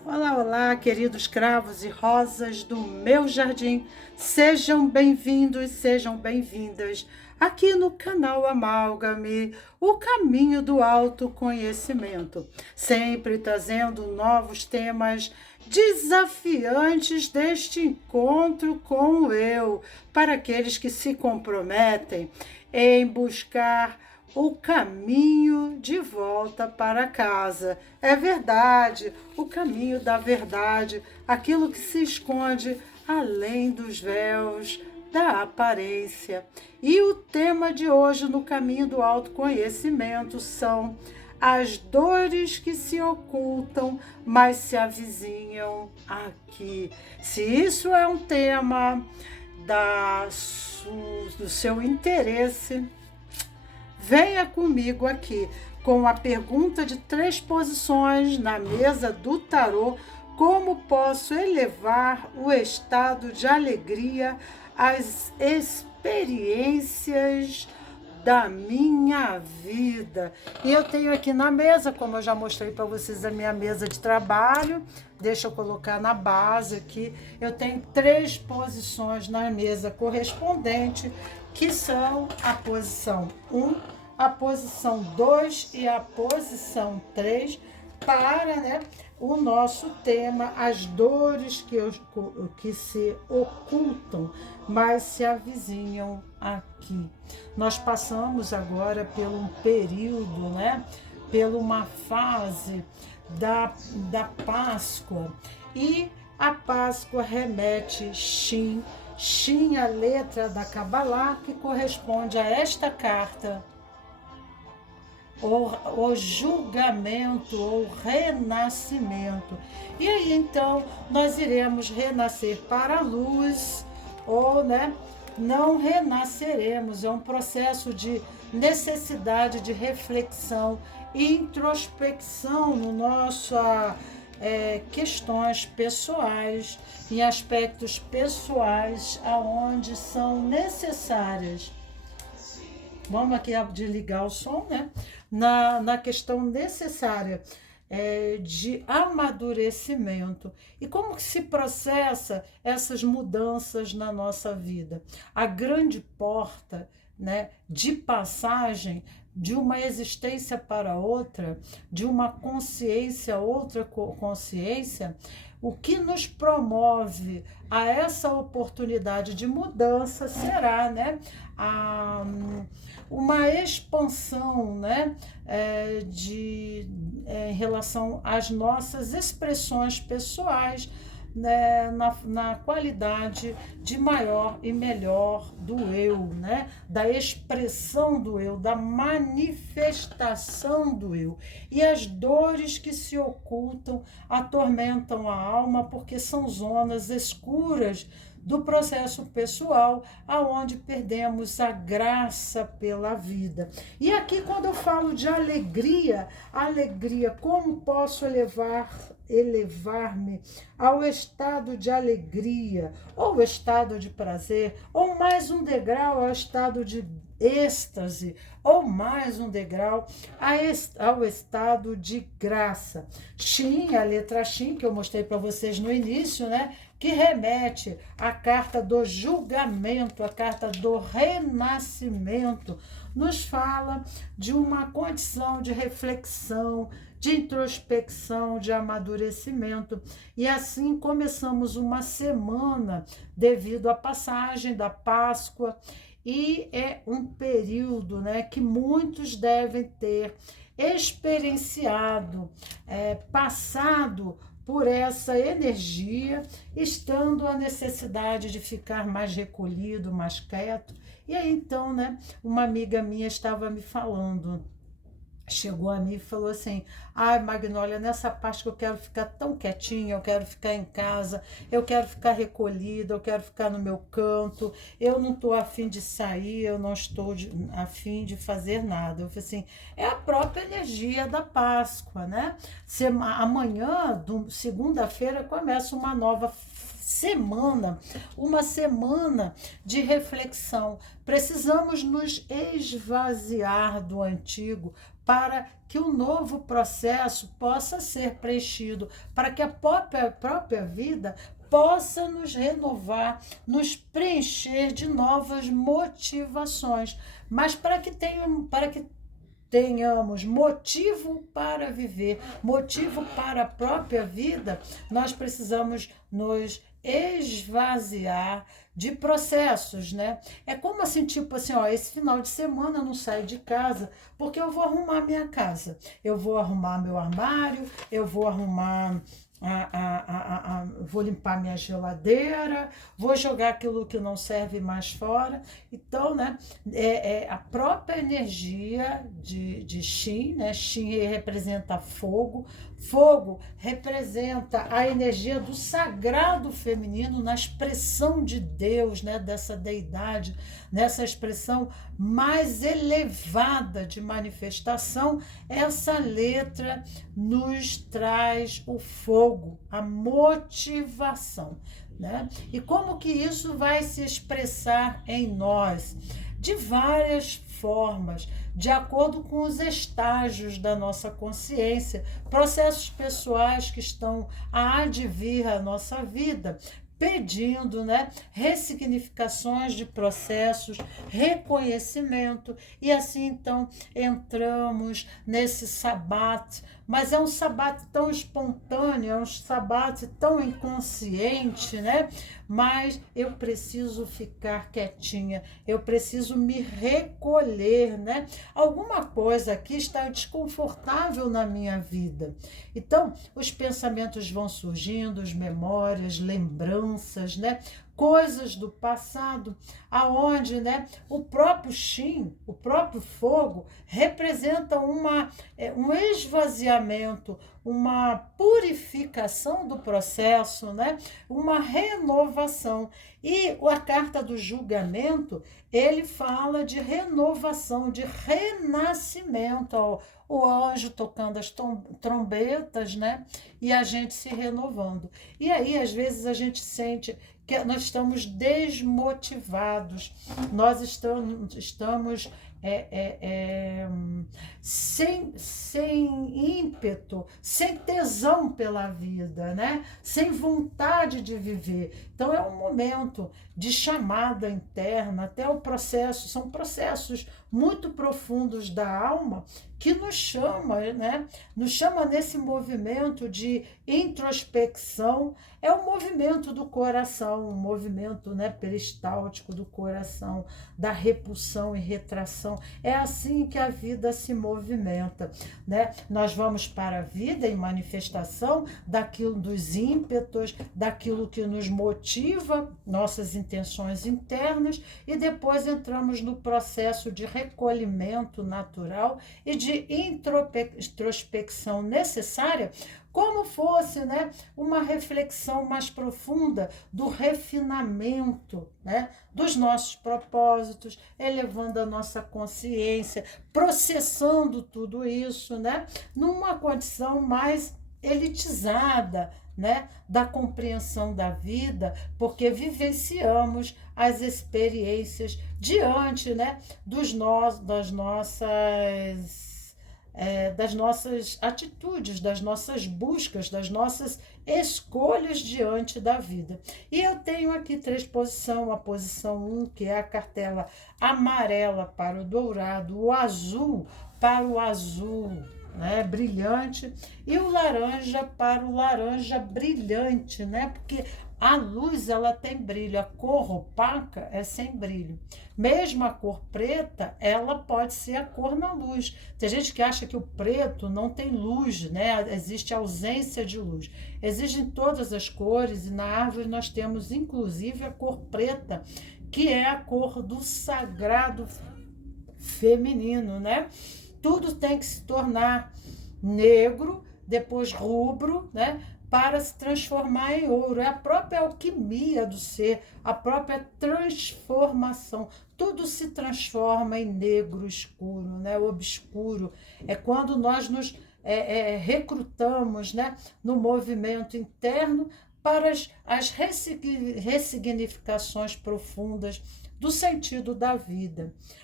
Olá, olá, queridos cravos e rosas do meu jardim. Sejam bem-vindos, sejam bem-vindas aqui no canal Amálgame, o caminho do autoconhecimento. Sempre trazendo novos temas desafiantes deste encontro com o eu, para aqueles que se comprometem em buscar o caminho de volta para casa. É verdade, o caminho da verdade, aquilo que se esconde além dos véus da aparência. E o tema de hoje no caminho do autoconhecimento são as dores que se ocultam, mas se avizinham aqui. Se isso é um tema do seu interesse, venha comigo aqui com a pergunta de 3 posições na mesa do tarô: como posso elevar o estado de alegria às experiências da minha vida? E eu tenho aqui na mesa, como eu já mostrei para vocês, a minha mesa de trabalho. Deixa eu colocar na base aqui. Eu tenho 3 posições na mesa correspondente, que são a posição 1, a posição 2 e a posição 3, para, o nosso tema, as dores que se ocultam, mas se avizinham aqui. Nós passamos agora por um período, por uma fase da Páscoa, e a Páscoa remete Shin, a letra da Kabbalah, que corresponde a esta carta: o julgamento ou renascimento. E aí então nós iremos renascer para a luz, ou não renasceremos. É um processo de necessidade de reflexão e introspecção no nosso questões pessoais, em aspectos pessoais aonde são necessárias. Vamos aqui desligar o som, na questão necessária de amadurecimento. E como que se processa essas mudanças na nossa vida? A grande porta, de passagem de uma existência para outra, de uma consciência a outra consciência, o que nos promove a essa oportunidade de mudança será, uma expansão, em relação às nossas expressões pessoais, na qualidade de maior e melhor do eu, da expressão do eu, da manifestação do eu. E as dores que se ocultam atormentam a alma, porque são zonas escuras do processo pessoal, aonde perdemos a graça pela vida. E aqui, quando eu falo de alegria, como posso elevar-me ao estado de alegria, ou estado de prazer, ou mais um degrau ao estado de êxtase, ou mais um degrau ao estado de graça. Shin, a letra Shin, que eu mostrei para vocês no início, que remete à carta do julgamento, a carta do renascimento, nos fala de uma condição de reflexão, de introspecção, de amadurecimento. E assim começamos uma semana devido à passagem da Páscoa, e é um período, que muitos devem ter experienciado, passado por essa energia, estando a necessidade de ficar mais recolhido, mais quieto. E aí então, uma amiga minha estava me falando, chegou a mim e falou assim: ai, Magnólia, nessa parte que eu quero ficar tão quietinha, eu quero ficar em casa, eu quero ficar recolhida, eu quero ficar no meu canto, eu não estou a fim de sair, eu não estou a fim de fazer nada. Eu falei assim: é a própria energia da Páscoa, Amanhã, segunda-feira, começa uma nova semana, uma semana de reflexão. Precisamos nos esvaziar do antigo para que o novo processo possa ser preenchido, para que a própria vida possa nos renovar, nos preencher de novas motivações, mas para que tenhamos motivo para viver, motivo para a própria vida, nós precisamos nos esvaziar de processos, né? É como assim, tipo assim, ó, esse final de semana eu não saio de casa porque eu vou arrumar minha casa, eu vou arrumar meu armário, eu vou arrumar vou limpar minha geladeira, vou jogar aquilo que não serve mais fora. Então, né, a própria energia de Xin, né? Xin representa fogo, fogo representa a energia do sagrado feminino na expressão de Deus, né? Dessa deidade, nessa expressão mais elevada de manifestação. Essa letra nos traz o fogo, a motivação, né? E como que isso vai se expressar em nós? De várias formas, de acordo com os estágios da nossa consciência, processos pessoais que estão a advir à nossa vida, pedindo, né, ressignificações de processos, reconhecimento, e assim então entramos nesse sabbat, mas é um sabbat tão espontâneo, é um sabbat tão inconsciente, né? Mas eu preciso ficar quietinha, eu preciso me recolher, né? Alguma coisa aqui está desconfortável na minha vida. Então, os pensamentos vão surgindo, as memórias, lembranças, né? Coisas do passado, aonde, né, o próprio Xin, o próprio fogo, representa um esvaziamento, uma purificação do processo, né, uma renovação. E a carta do julgamento, ele fala de renovação, de renascimento, ó, o anjo tocando as trombetas, né, e a gente se renovando. E aí, às vezes, a gente sente que nós estamos desmotivados, nós estamos sem ímpeto, sem tesão pela vida, né? Sem vontade de viver. Então é um momento de chamada interna, até o processo, são processos muito profundos da alma que nos chama, né? Nos chama nesse movimento de introspecção. É o movimento do coração, o movimento, né, peristáltico do coração, da repulsão e retração. É assim que a vida se movimenta, né? Nós vamos para a vida em manifestação daquilo, dos ímpetos, daquilo que nos motiva, nossas intenções internas, e depois entramos no processo de recolhimento natural e de introspecção necessária, como fosse, né, uma reflexão mais profunda do refinamento, né, dos nossos propósitos, elevando a nossa consciência, processando tudo isso, né, numa condição mais elitizada, né, da compreensão da vida, porque vivenciamos as experiências diante, né, das nossas atitudes, das nossas buscas, das nossas escolhas diante da vida. E eu tenho aqui 3 posições, a posição 1, que é a cartela amarela para o dourado, o azul para o azul, né, brilhante, e o laranja para o laranja brilhante, né, porque a luz, ela tem brilho, a cor opaca é sem brilho. Mesmo a cor preta, ela pode ser a cor na luz. Tem gente que acha que o preto não tem luz, né? Existe ausência de luz. Existem todas as cores, e na árvore nós temos inclusive a cor preta, que é a cor do sagrado feminino, né? Tudo tem que se tornar negro, depois rubro, né, para se transformar em ouro. É a própria alquimia do ser, a própria transformação. Tudo se transforma em negro escuro, né, obscuro. É quando nós nos recrutamos, né, no movimento interno para as ressignificações profundas do sentido da vida.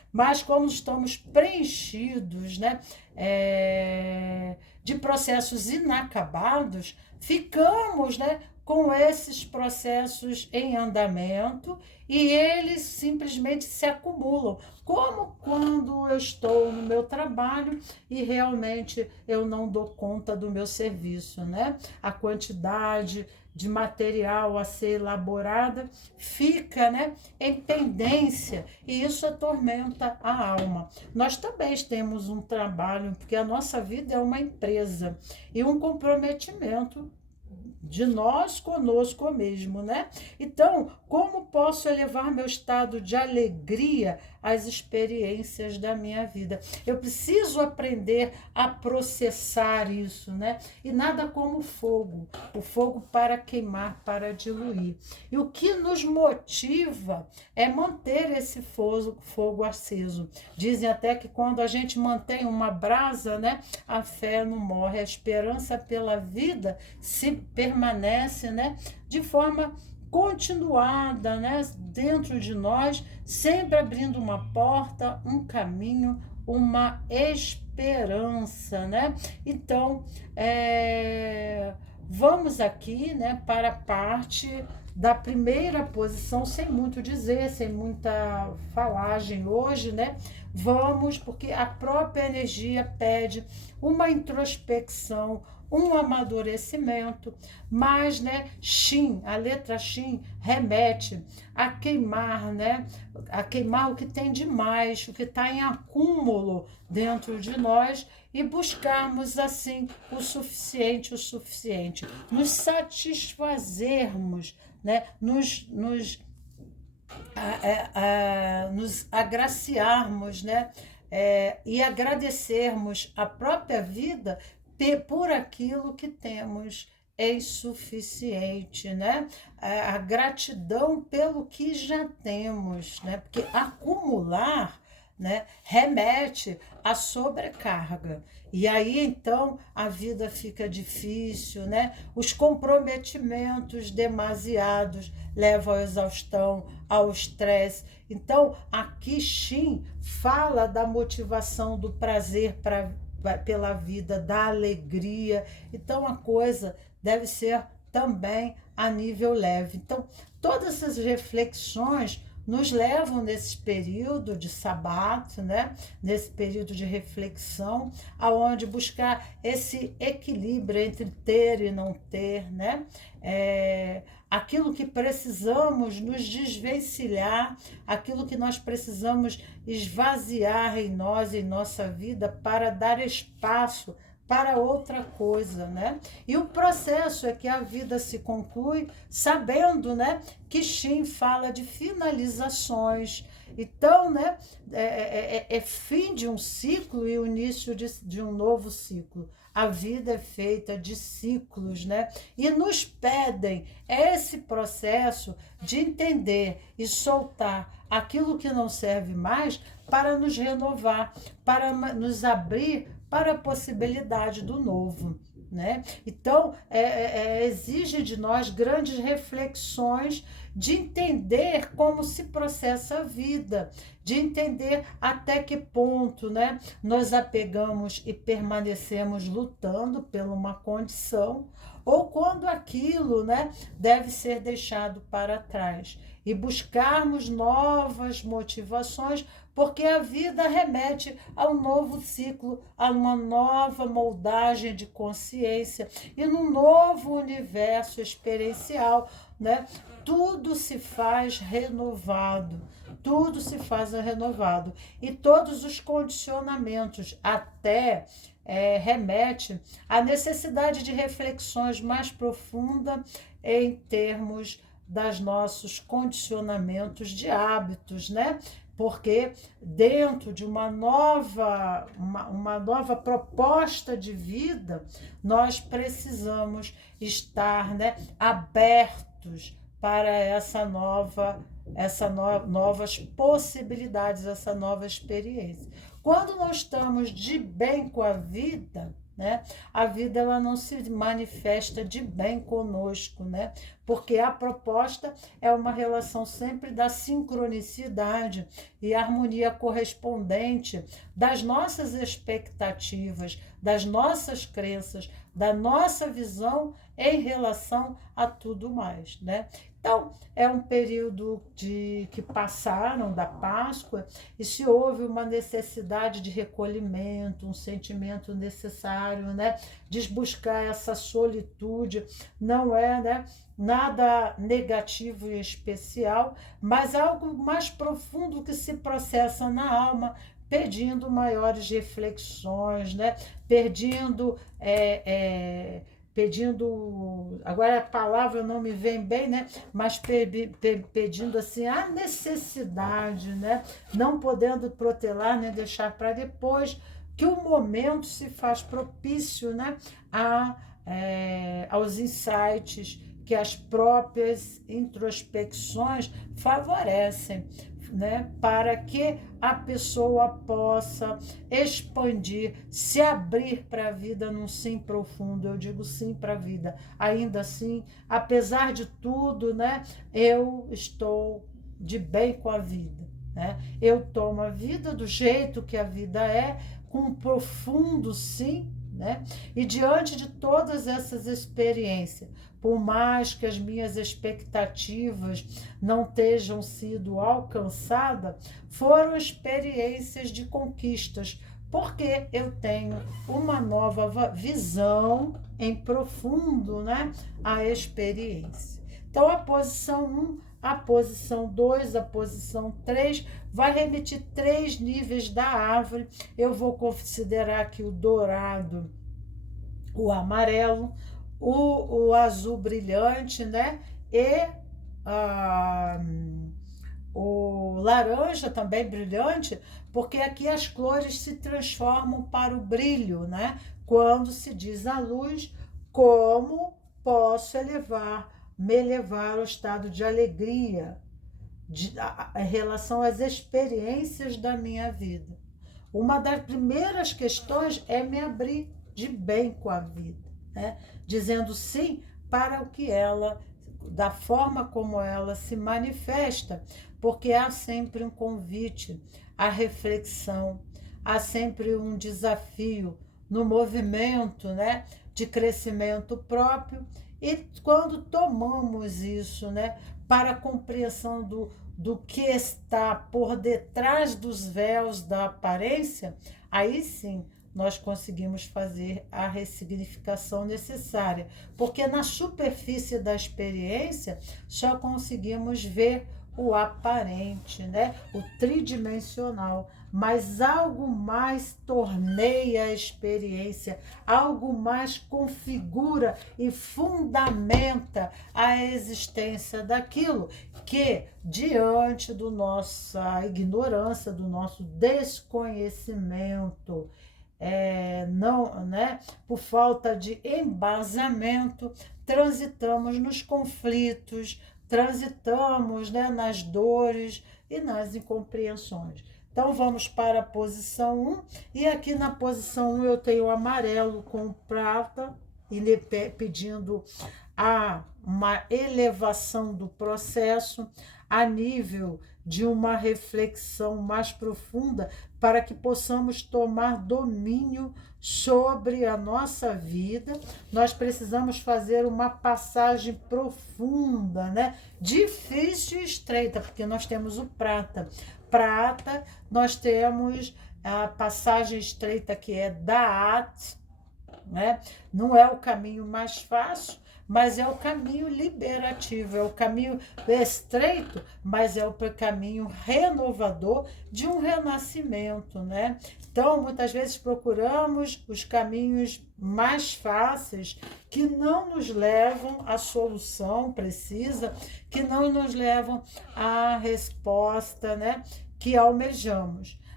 Mas como estamos preenchidos, né, de processos inacabados, ficamos, né, com esses processos em andamento e eles simplesmente se acumulam. Como quando eu estou no meu trabalho e realmente eu não dou conta do meu serviço, né? A quantidade de material a ser elaborada fica, né, em pendência e isso atormenta a alma. Nós também temos um trabalho, porque a nossa vida é uma empresa e um comprometimento de nós conosco mesmo, né? Então, como posso elevar meu estado de alegria às experiências da minha vida? Eu preciso aprender a processar isso, né? E nada como o fogo para queimar, para diluir. E o que nos motiva é manter esse fogo aceso. Dizem até que quando a gente mantém uma brasa, né, a fé não morre, a esperança pela vida se permanece, né, de forma continuada, né, dentro de nós, sempre abrindo uma porta, um caminho, uma esperança, né? Então, vamos aqui, né, para a parte da primeira posição, sem muito dizer, sem muita falagem hoje, né? Vamos, porque a própria energia pede uma introspecção, um amadurecimento, mas, né, Shin, a letra Shin remete a queimar, né, a queimar o que tem de mais, o que está em acúmulo dentro de nós e buscarmos assim o suficiente, nos satisfazermos, né, nos agraciarmos, né, e agradecermos a própria vida por aquilo que temos é insuficiente, né? A gratidão pelo que já temos, né? Porque acumular, né, remete à sobrecarga. E aí então a vida fica difícil, né? Os comprometimentos demasiados levam à exaustão, ao estresse. Então, aqui Shin fala da motivação do prazer pela vida, da alegria. Então a coisa deve ser também a nível leve. Então, todas essas reflexões nos levam nesse período de sabato, né? Nesse período de reflexão, aonde buscar esse equilíbrio entre ter e não ter, né? Aquilo que precisamos nos desvencilhar, aquilo que nós precisamos esvaziar em nós, em nossa vida, para dar espaço para outra coisa, né? E o processo é que a vida se conclui sabendo, né, que Shin fala de finalizações. Então, né, é fim de um ciclo e o início de um novo ciclo. A vida é feita de ciclos, né? E nos pedem esse processo de entender e soltar aquilo que não serve mais para nos renovar, para nos abrir para a possibilidade do novo, né? Então, exige de nós grandes reflexões de entender como se processa a vida, de entender até que ponto, né, nós apegamos e permanecemos lutando por uma condição, ou quando aquilo, né, deve ser deixado para trás e buscarmos novas motivações, porque a vida remete a um novo ciclo, a uma nova moldagem de consciência e num novo universo experiencial, né? Tudo se faz renovado, tudo se faz renovado. E todos os condicionamentos, até remete à necessidade de reflexões mais profundas em termos dos nossos condicionamentos de hábitos, né? Porque dentro de uma nova proposta de vida, nós precisamos estar, né, abertos para novas possibilidades, essa nova experiência. Quando nós estamos de bem com a vida, né? A vida ela não se manifesta de bem conosco, né? Porque a proposta é uma relação sempre da sincronicidade e harmonia correspondente das nossas expectativas, das nossas crenças, da nossa visão em relação a tudo mais, né? Então, é um período que passaram da Páscoa e se houve uma necessidade de recolhimento, um sentimento necessário, né? De buscar essa solitude, não é, né? Nada negativo e especial, mas algo mais profundo que se processa na alma, pedindo maiores reflexões, né? Pedindo, agora a palavra não me vem bem, né? Mas pedindo assim a necessidade, né? Não podendo protelar, nem deixar para depois, que o momento se faz propício, né? Aos insights que as próprias introspecções favorecem, né, para que a pessoa possa expandir, se abrir para a vida num sim profundo. Eu digo sim para a vida. Ainda assim, apesar de tudo, né, eu estou de bem com a vida, né? Eu tomo a vida do jeito que a vida é, com um profundo sim, né? E diante de todas essas experiências, por mais que as minhas expectativas não tenham sido alcançadas, foram experiências de conquistas, porque eu tenho uma nova visão em profundo, né? A experiência. Então, a posição 1, a posição 2, a posição 3, vai remeter 3 níveis da árvore. Eu vou considerar aqui o dourado, o amarelo, o azul brilhante, né? E o laranja também brilhante, porque aqui as cores se transformam para o brilho, né? Quando se diz a luz, como posso me elevar ao estado de alegria em relação às experiências da minha vida. Uma das primeiras questões é me abrir de bem com a vida, né? Dizendo sim para o que ela, da forma como ela se manifesta, porque há sempre um convite à reflexão, há sempre um desafio no movimento, né, de crescimento próprio. E quando tomamos isso, né, para a compreensão do que está por detrás dos véus da aparência, aí sim nós conseguimos fazer a ressignificação necessária, porque na superfície da experiência só conseguimos ver o aparente, né? O tridimensional, mas algo mais torneia a experiência, algo mais configura e fundamenta a existência daquilo que, diante da nossa ignorância, do nosso desconhecimento, não, né, por falta de embasamento, transitamos nos conflitos, transitamos, né, nas dores e nas incompreensões. Então vamos para a posição 1, e aqui na posição 1 eu tenho o amarelo com prata, e pedindo uma elevação do processo a nível de uma reflexão mais profunda, para que possamos tomar domínio sobre a nossa vida. Nós precisamos fazer uma passagem profunda, né? Difícil e estreita, porque nós temos o prata. Prata, nós temos a passagem estreita, que é Da'at, né? Não é o caminho mais fácil, mas é o caminho liberativo, é o caminho estreito, mas é o caminho renovador de um renascimento, né? Então, muitas vezes procuramos os caminhos mais fáceis, que não nos levam à solução precisa, que não nos levam à resposta, né, que almejamos.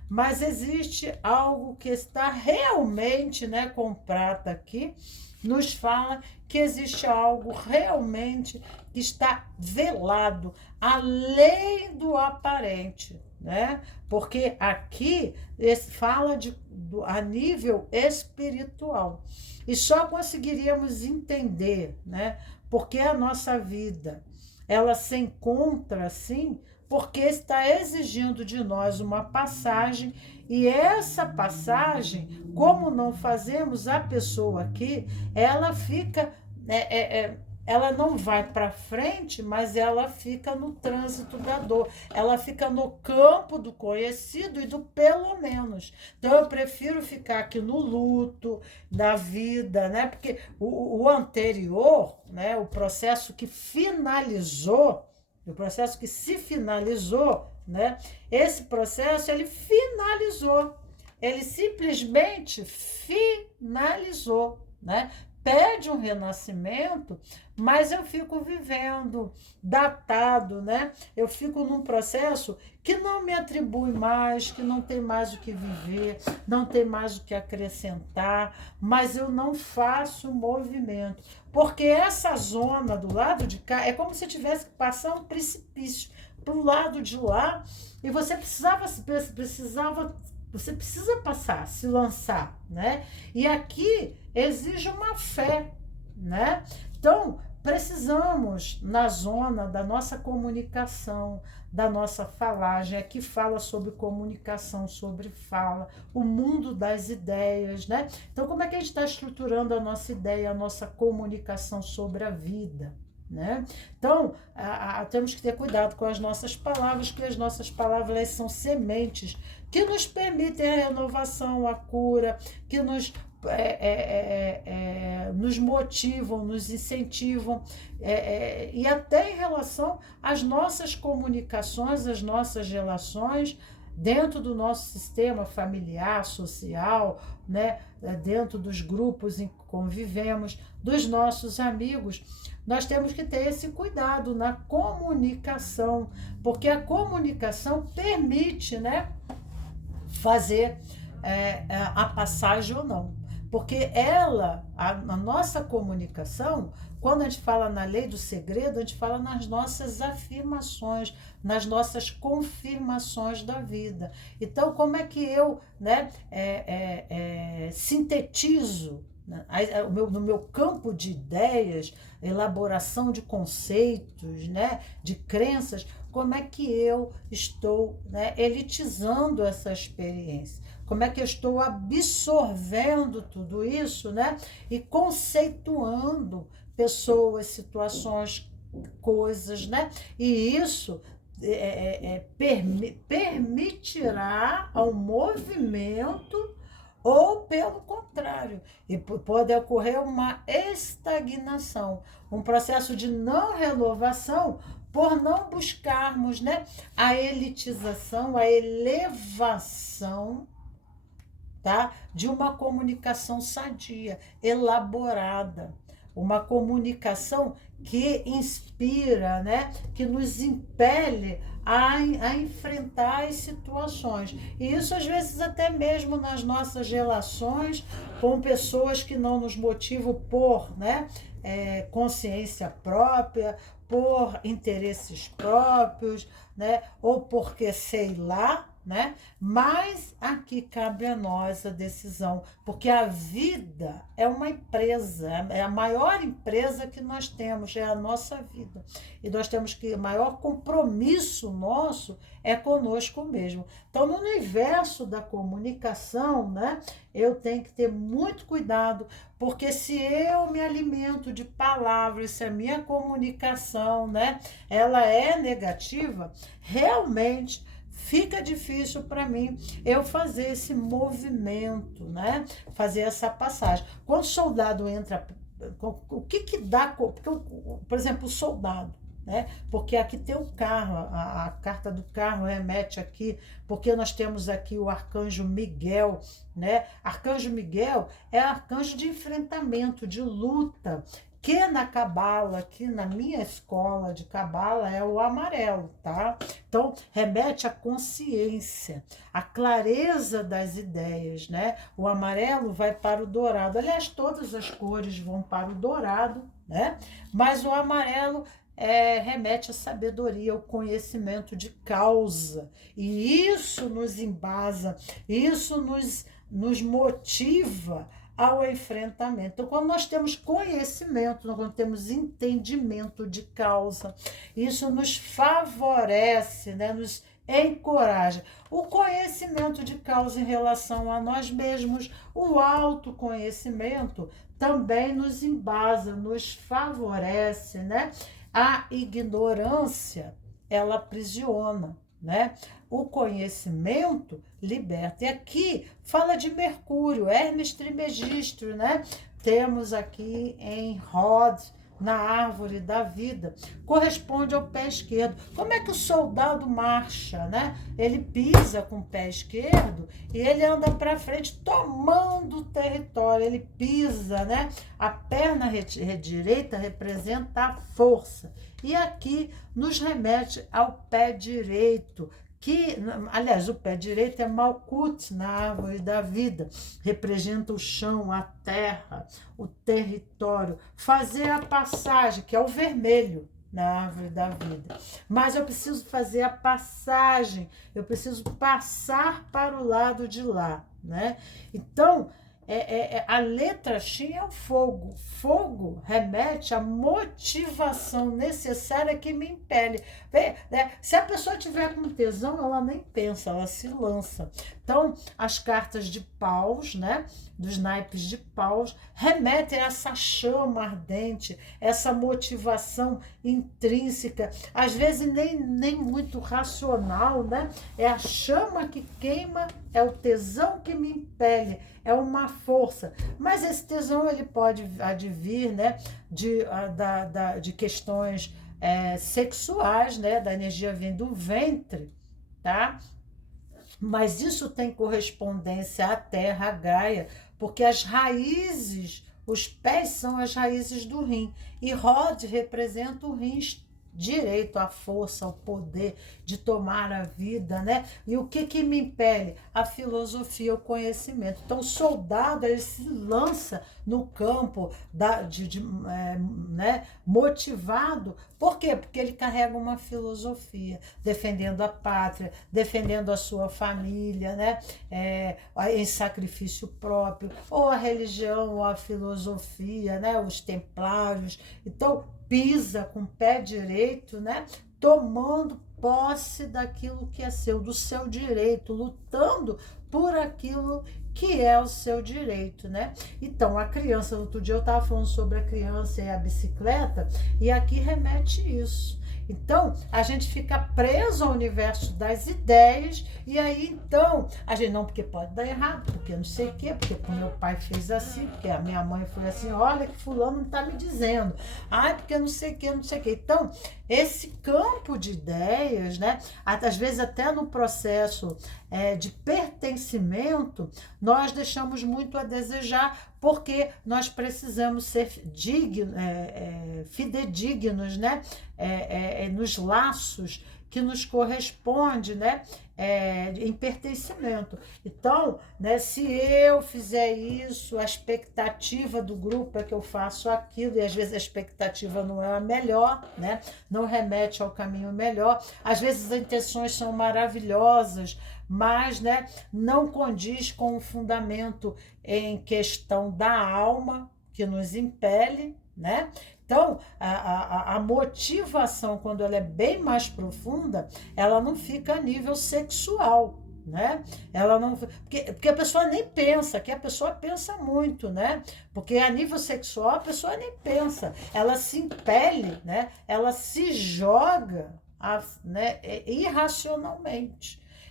mas existe algo que está realmente, né, com prata aqui, nos fala que existe algo realmente que está velado, além do aparente, né? Porque aqui fala a nível espiritual. E só conseguiríamos entender, né? Porque a nossa vida, ela se encontra assim, porque está exigindo de nós uma passagem, e essa passagem, como não fazemos, a pessoa aqui, ela fica, ela não vai para frente, mas ela fica no trânsito da dor, ela fica no campo do conhecido e do pelo menos. Então eu prefiro ficar aqui no luto da vida, né? Porque o anterior, né? O processo que finalizou, o processo que se finalizou, né? Esse processo ele finalizou, ele simplesmente finalizou, né? Pede um renascimento, mas eu fico vivendo datado, né? Eu fico num processo que não me atribui mais, que não tem mais o que viver, não tem mais o que acrescentar, mas eu não faço movimento, porque essa zona do lado de cá é como se tivesse que passar um precipício para o lado de lá, e você você precisa passar, se lançar, né? E aqui exige uma fé, né? Então, precisamos, na zona da nossa comunicação, da nossa falagem, aqui fala sobre comunicação, sobre fala, o mundo das ideias, né? Então, como é que a gente está estruturando a nossa ideia, a nossa comunicação sobre a vida, né? Então, temos que ter cuidado com as nossas palavras, porque as nossas palavras elas são sementes que nos permitem a renovação, a cura, que nos motivam, nos incentivam, e até em relação às nossas comunicações, às nossas relações, dentro do nosso sistema familiar, social, né? Dentro dos grupos em que convivemos, dos nossos amigos, nós temos que ter esse cuidado na comunicação, porque a comunicação permite, né, fazer a passagem ou não. Porque a nossa comunicação, quando a gente fala na lei do segredo, a gente fala nas nossas afirmações, nas nossas confirmações da vida. Então, como é que eu, né, sintetizo, né, no meu campo de ideias, elaboração de conceitos, né, de crenças, como é que eu estou, né, elitizando essa experiência? Como é que eu estou absorvendo tudo isso, né? E conceituando pessoas, situações, coisas, né? E isso permitirá ao movimento, ou pelo contrário, e pode ocorrer uma estagnação, um processo de não renovação, por não buscarmos, né, a elitização, a elevação, tá? De uma comunicação sadia, elaborada, uma comunicação que inspira, né? Que nos impele a enfrentar as situações. E isso, às vezes, até mesmo nas nossas relações com pessoas que não nos motivam por, né? Consciência própria, por interesses próprios, né? Ou porque sei lá, né? Mas aqui cabe a nós a decisão, porque a vida é uma empresa, é a maior empresa que nós temos, é a nossa vida. E nós temos que, o maior compromisso nosso é conosco mesmo. Então, no universo da comunicação, né, eu tenho que ter muito cuidado, porque se eu me alimento de palavras, se a minha comunicação, né, ela é negativa, realmente fica difícil para mim eu fazer esse movimento, né? Fazer essa passagem. Quando o soldado entra, o que dá? Porque, por exemplo, o soldado, né? Porque aqui tem o carro, a carta do carro remete aqui, porque nós temos aqui o arcanjo Miguel, né? Arcanjo Miguel é arcanjo de enfrentamento, de luta, que na cabala, aqui na minha escola de cabala, é o amarelo, tá? Então, remete à consciência, à clareza das ideias, né? O amarelo vai para o dourado. Aliás, todas as cores vão para o dourado, né? Mas o amarelo remete à sabedoria, ao conhecimento de causa. E isso nos embasa, isso nos motiva ao enfrentamento. Então, quando nós temos conhecimento, quando temos entendimento de causa, isso nos favorece, né? Nos encoraja. O conhecimento de causa em relação a nós mesmos, o autoconhecimento também nos embasa, nos favorece, né? A ignorância, ela aprisiona, né? O conhecimento liberta. E aqui fala de Mercúrio, Hermes Trismegisto, né? Temos aqui em Rod, na árvore da vida, corresponde ao pé esquerdo. Como é que o soldado marcha, né? Ele pisa com o pé esquerdo e ele anda para frente tomando o território, ele pisa, né? A perna direita representa a força. E aqui nos remete ao pé direito, que, aliás, o pé direito é Malkuth, na árvore da vida, representa o chão, a terra, o território, fazer a passagem, que é o vermelho na árvore da vida. Mas eu preciso fazer a passagem, eu preciso passar para o lado de lá, né? Então, a letra X é o fogo. Fogo remete à motivação necessária que me impele. Né? Se a pessoa tiver com tesão, ela nem pensa, ela se lança. Então, as cartas de paus, né, dos naipes de paus, remetem a essa chama ardente, essa motivação intrínseca, às vezes nem muito racional, né? É a chama que queima, é o tesão que me impele, é uma força. Mas esse tesão ele pode advir, né, de questões sexuais, né, da energia vindo do ventre, tá? Mas isso tem correspondência à terra, à Gaia, porque as raízes, os pés são as raízes do rim. E Rod representa o rim direito, a força, o poder de tomar a vida, né? E o que me impele? A filosofia, o conhecimento. Então, o soldado, ele se lança no campo né, motivado. Por quê? Porque ele carrega uma filosofia, defendendo a pátria, defendendo a sua família, né? Em sacrifício próprio, ou a religião, ou a filosofia, né? Os templários. Então, pisa com o pé direito, né? Tomando posse daquilo que é seu, do seu direito, lutando por aquilo que é o seu direito, né? Então, a criança, outro dia eu estava falando sobre a criança e a bicicleta, e aqui remete isso. Então, a gente fica preso ao universo das ideias, e aí, então, a gente não, porque pode dar errado, porque não sei o quê, porque o meu pai fez assim, porque a minha mãe foi assim, olha que fulano não está me dizendo, porque não sei o quê, não sei o quê. Então, esse campo de ideias, né, às vezes até no processo de pertencimento, nós deixamos muito a desejar, porque nós precisamos ser fidedignos, né? Nos laços que nos corresponde, né? Em pertencimento. Então, né, se eu fizer isso, a expectativa do grupo é que eu faço aquilo, e às vezes a expectativa não é a melhor, né? Não remete ao caminho melhor. Às vezes as intenções são maravilhosas, mas, né, não condiz com o fundamento em questão da alma que nos impele, né? Então, a motivação, quando ela é bem mais profunda, ela não fica a nível sexual, né? Ela não, porque a pessoa nem pensa, que a pessoa pensa muito, né? Porque a nível sexual a pessoa nem pensa, ela se impele, né? Ela se joga, né, irracionalmente.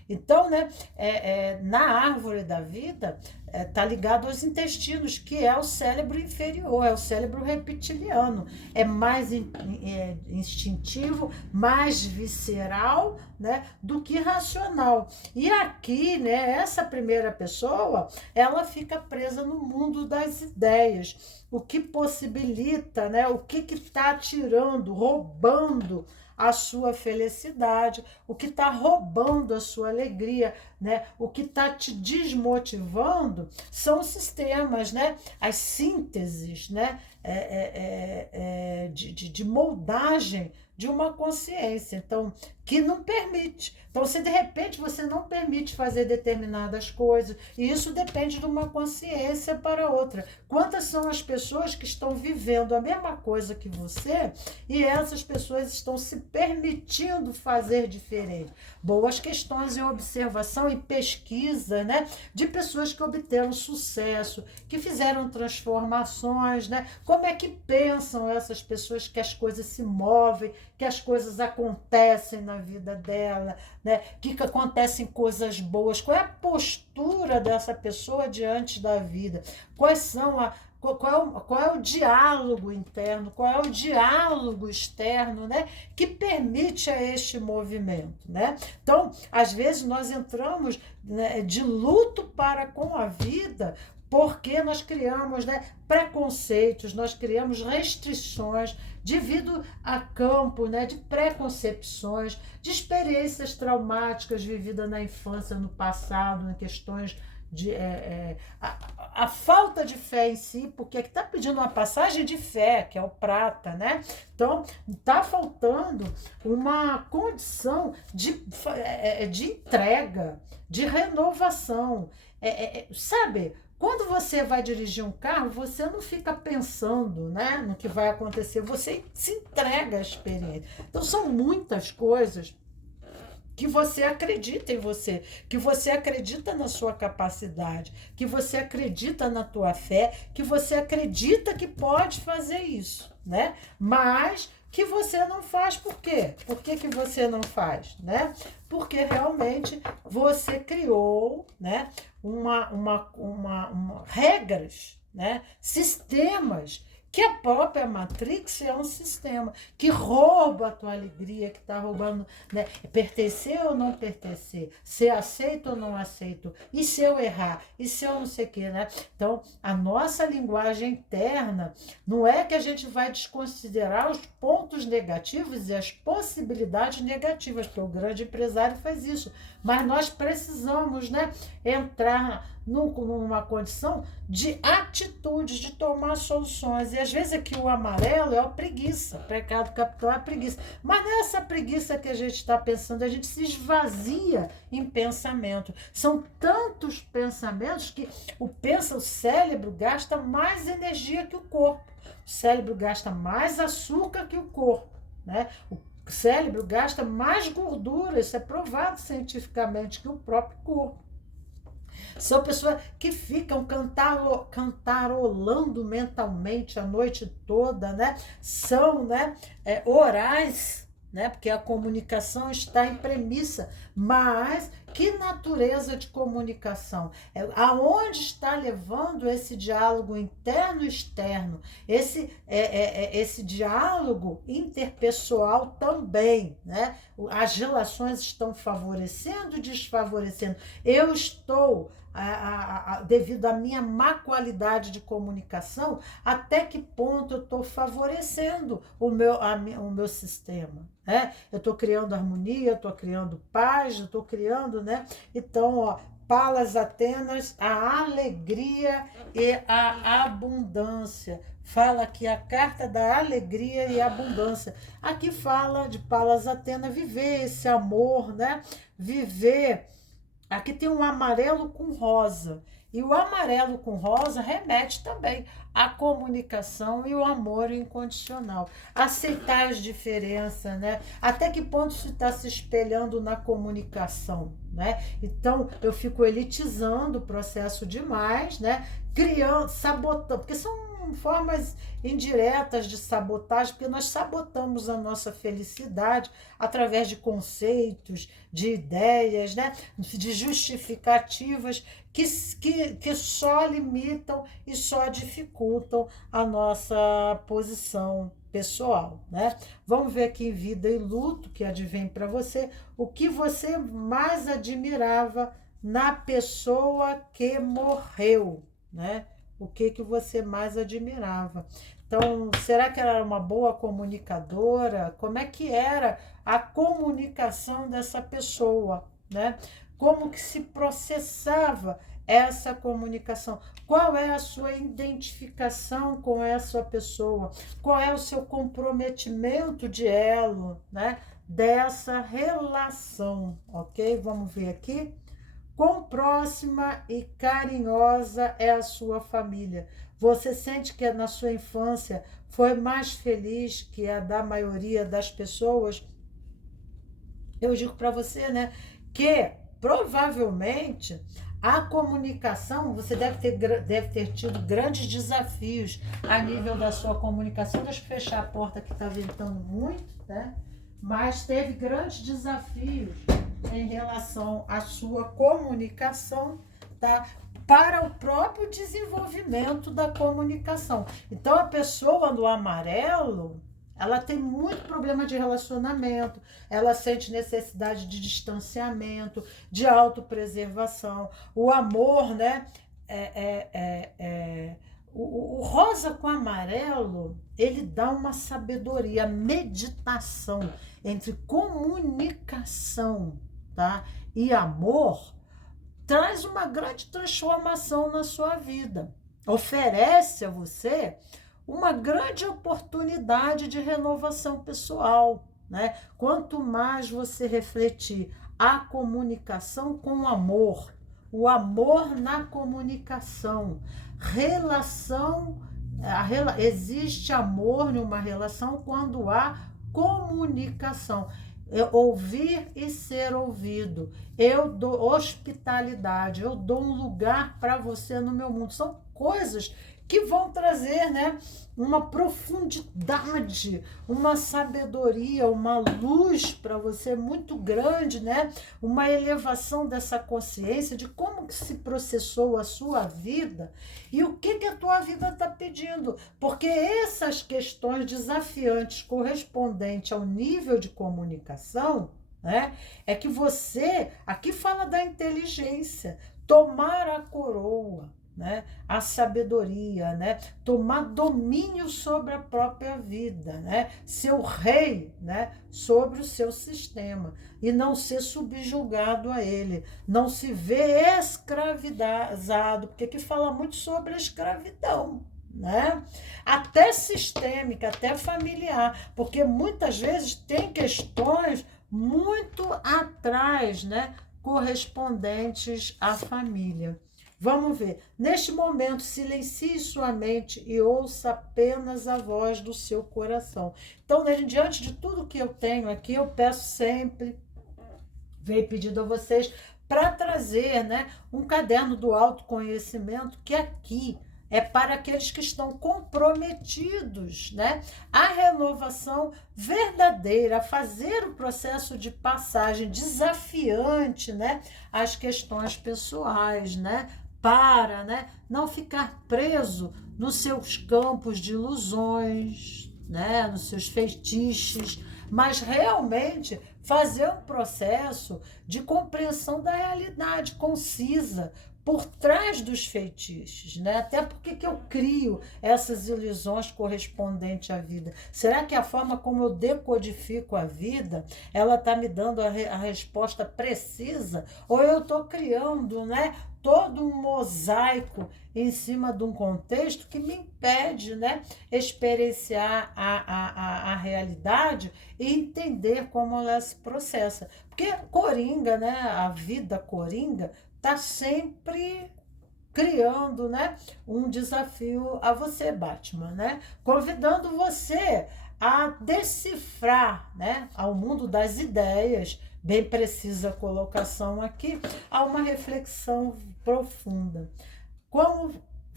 Então, né, na árvore da vida, está ligado aos intestinos, que é o cérebro inferior, é o cérebro reptiliano. É mais instintivo, mais visceral, né, do que racional. E aqui, né, essa primeira pessoa, ela fica presa no mundo das ideias, o que possibilita, né, o que está tirando, roubando a sua felicidade, o que está roubando a sua alegria, né? O que está te desmotivando são os sistemas, né? As sínteses, né? De moldagem de uma consciência, então, que não permite. Então, se de repente você não permite fazer determinadas coisas, e isso depende de uma consciência para outra. Quantas são as pessoas que estão vivendo a mesma coisa que você e essas pessoas estão se permitindo fazer diferente? Boas questões em observação e pesquisa, né, de pessoas que obteram sucesso, que fizeram transformações, né? Como é que pensam essas pessoas que as coisas se movem, que as coisas acontecem na vida dela, né? Que acontecem coisas boas? Qual é a postura dessa pessoa diante da vida? Quais são qual é o diálogo interno, qual é o diálogo externo, né, que permite a este movimento, né? Então, às vezes nós entramos, né, de luto para com a vida, porque nós criamos, né, preconceitos, nós criamos restrições devido a campo, né, de preconcepções, de experiências traumáticas vividas na infância, no passado, em questões de a falta de fé em si, porque está pedindo uma passagem de fé, que é o prata, né? Então, está faltando uma condição de entrega, de renovação. Sabe, quando você vai dirigir um carro, você não fica pensando, né, no que vai acontecer, você se entrega à experiência. Então, são muitas coisas que você acredita em você, que você acredita na sua capacidade, que você acredita na tua fé, que você acredita que pode fazer isso, né? Mas que você não faz. Por quê? Por que você não faz, né? Porque realmente você criou, né, regras, né, sistemas, que a própria Matrix é um sistema que rouba a tua alegria, que está roubando, né? Pertencer ou não pertencer, ser aceito ou não aceito, e se eu errar, e se eu não sei o quê, né? Então, a nossa linguagem interna não é que a gente vai desconsiderar os pontos negativos e as possibilidades negativas, porque o grande empresário faz isso, mas nós precisamos, né, entrar numa condição de atitudes, de tomar soluções. E às vezes aqui o amarelo é a preguiça, o pecado capital é a preguiça. Mas nessa preguiça que a gente está pensando, a gente se esvazia em pensamento. São tantos pensamentos que o cérebro gasta mais energia que o corpo. O cérebro gasta mais açúcar que o corpo, né? O cérebro gasta mais gordura, isso é provado cientificamente, que o próprio corpo. São pessoas que ficam cantarolando mentalmente a noite toda, né? São, né, orais, né? Porque a comunicação está em premissa, mas que natureza de comunicação? Aonde está levando esse diálogo interno e externo? Esse diálogo interpessoal também, né? As relações estão favorecendo e desfavorecendo. Eu estou, devido à minha má qualidade de comunicação, até que ponto eu estou favorecendo o meu sistema, né? Eu estou criando harmonia, eu estou criando paz, eu estou criando, né? Então, ó, Palas Atenas, a alegria e a abundância. Fala aqui a carta da alegria e abundância. Aqui fala de Palas Atenas, viver esse amor, né? Viver. Aqui tem um amarelo com rosa. E o amarelo com rosa remete também à comunicação e o amor incondicional. Aceitar as diferenças, né? Até que ponto isso está se espelhando na comunicação, né? Então, eu fico elitizando o processo demais, né? Criando, sabotando, porque são são formas indiretas de sabotagem, porque nós sabotamos a nossa felicidade através de conceitos, de ideias, né? De justificativas que só limitam e só dificultam a nossa posição pessoal, né? Vamos ver aqui em Vida e Luto, que advém para você, o que você mais admirava na pessoa que morreu, né? O que você mais admirava? Então, será que ela era uma boa comunicadora? Como é que era a comunicação dessa pessoa, né? Como que se processava essa comunicação? Qual é a sua identificação com essa pessoa? Qual é o seu comprometimento de elo, né? Dessa relação, ok? Vamos ver aqui. Quão próxima e carinhosa é a sua família? Você sente que na sua infância foi mais feliz que a da maioria das pessoas? Eu digo para você, né, que provavelmente a comunicação, você deve ter tido grandes desafios a nível da sua comunicação. Deixa eu fechar a porta que está ventando muito, né? Mas teve grandes desafios em relação à sua comunicação, tá? Para o próprio desenvolvimento da comunicação. Então, a pessoa do amarelo, ela tem muito problema de relacionamento, ela sente necessidade de distanciamento, de autopreservação. O amor, né? O rosa com amarelo, ele dá uma sabedoria, meditação entre comunicação, tá? E amor, traz uma grande transformação na sua vida. Oferece a você uma grande oportunidade de renovação pessoal, né? Quanto mais você refletir a comunicação com o amor na comunicação, existe amor numa relação quando há comunicação. Ouvir e ser ouvido. Eu dou hospitalidade, eu dou um lugar para você no meu mundo. São coisas que vão trazer, né, uma profundidade, uma sabedoria, uma luz para você muito grande, né? Uma elevação dessa consciência de como que se processou a sua vida e o que a tua vida está pedindo. Porque essas questões desafiantes correspondentes ao nível de comunicação, né, é que você, aqui fala da inteligência, tomar a coroa, né? A sabedoria, né? Tomar domínio sobre a própria vida, né? Ser o rei, né? Sobre o seu sistema e não ser subjugado a ele, não se ver escravizado, porque aqui fala muito sobre a escravidão, né? Até sistêmica, até familiar, porque muitas vezes tem questões muito atrás, né? Correspondentes à família. Vamos ver. Neste momento, silencie sua mente e ouça apenas a voz do seu coração. Então, diante de tudo que eu tenho aqui, eu peço sempre, venho pedindo a vocês, para trazer, né, um caderno do autoconhecimento, que aqui é para aqueles que estão comprometidos, né, à renovação verdadeira, a fazer o processo de passagem desafiante, né, às questões pessoais, né, para, né, não ficar preso nos seus campos de ilusões, né, nos seus feitiços, mas realmente fazer um processo de compreensão da realidade concisa por trás dos feitiços, né? Até porque que eu crio essas ilusões correspondentes à vida? Será que a forma como eu decodifico a vida, ela está me dando a resposta precisa? Ou eu estou criando, né, todo um mosaico em cima de um contexto que me impede, né, experienciar a realidade e entender como ela se processa? Porque coringa, né, a vida coringa, está sempre criando, né, um desafio a você, Batman, né? Convidando você a decifrar, né, ao mundo das ideias, bem precisa a colocação aqui, a uma reflexão profunda. Como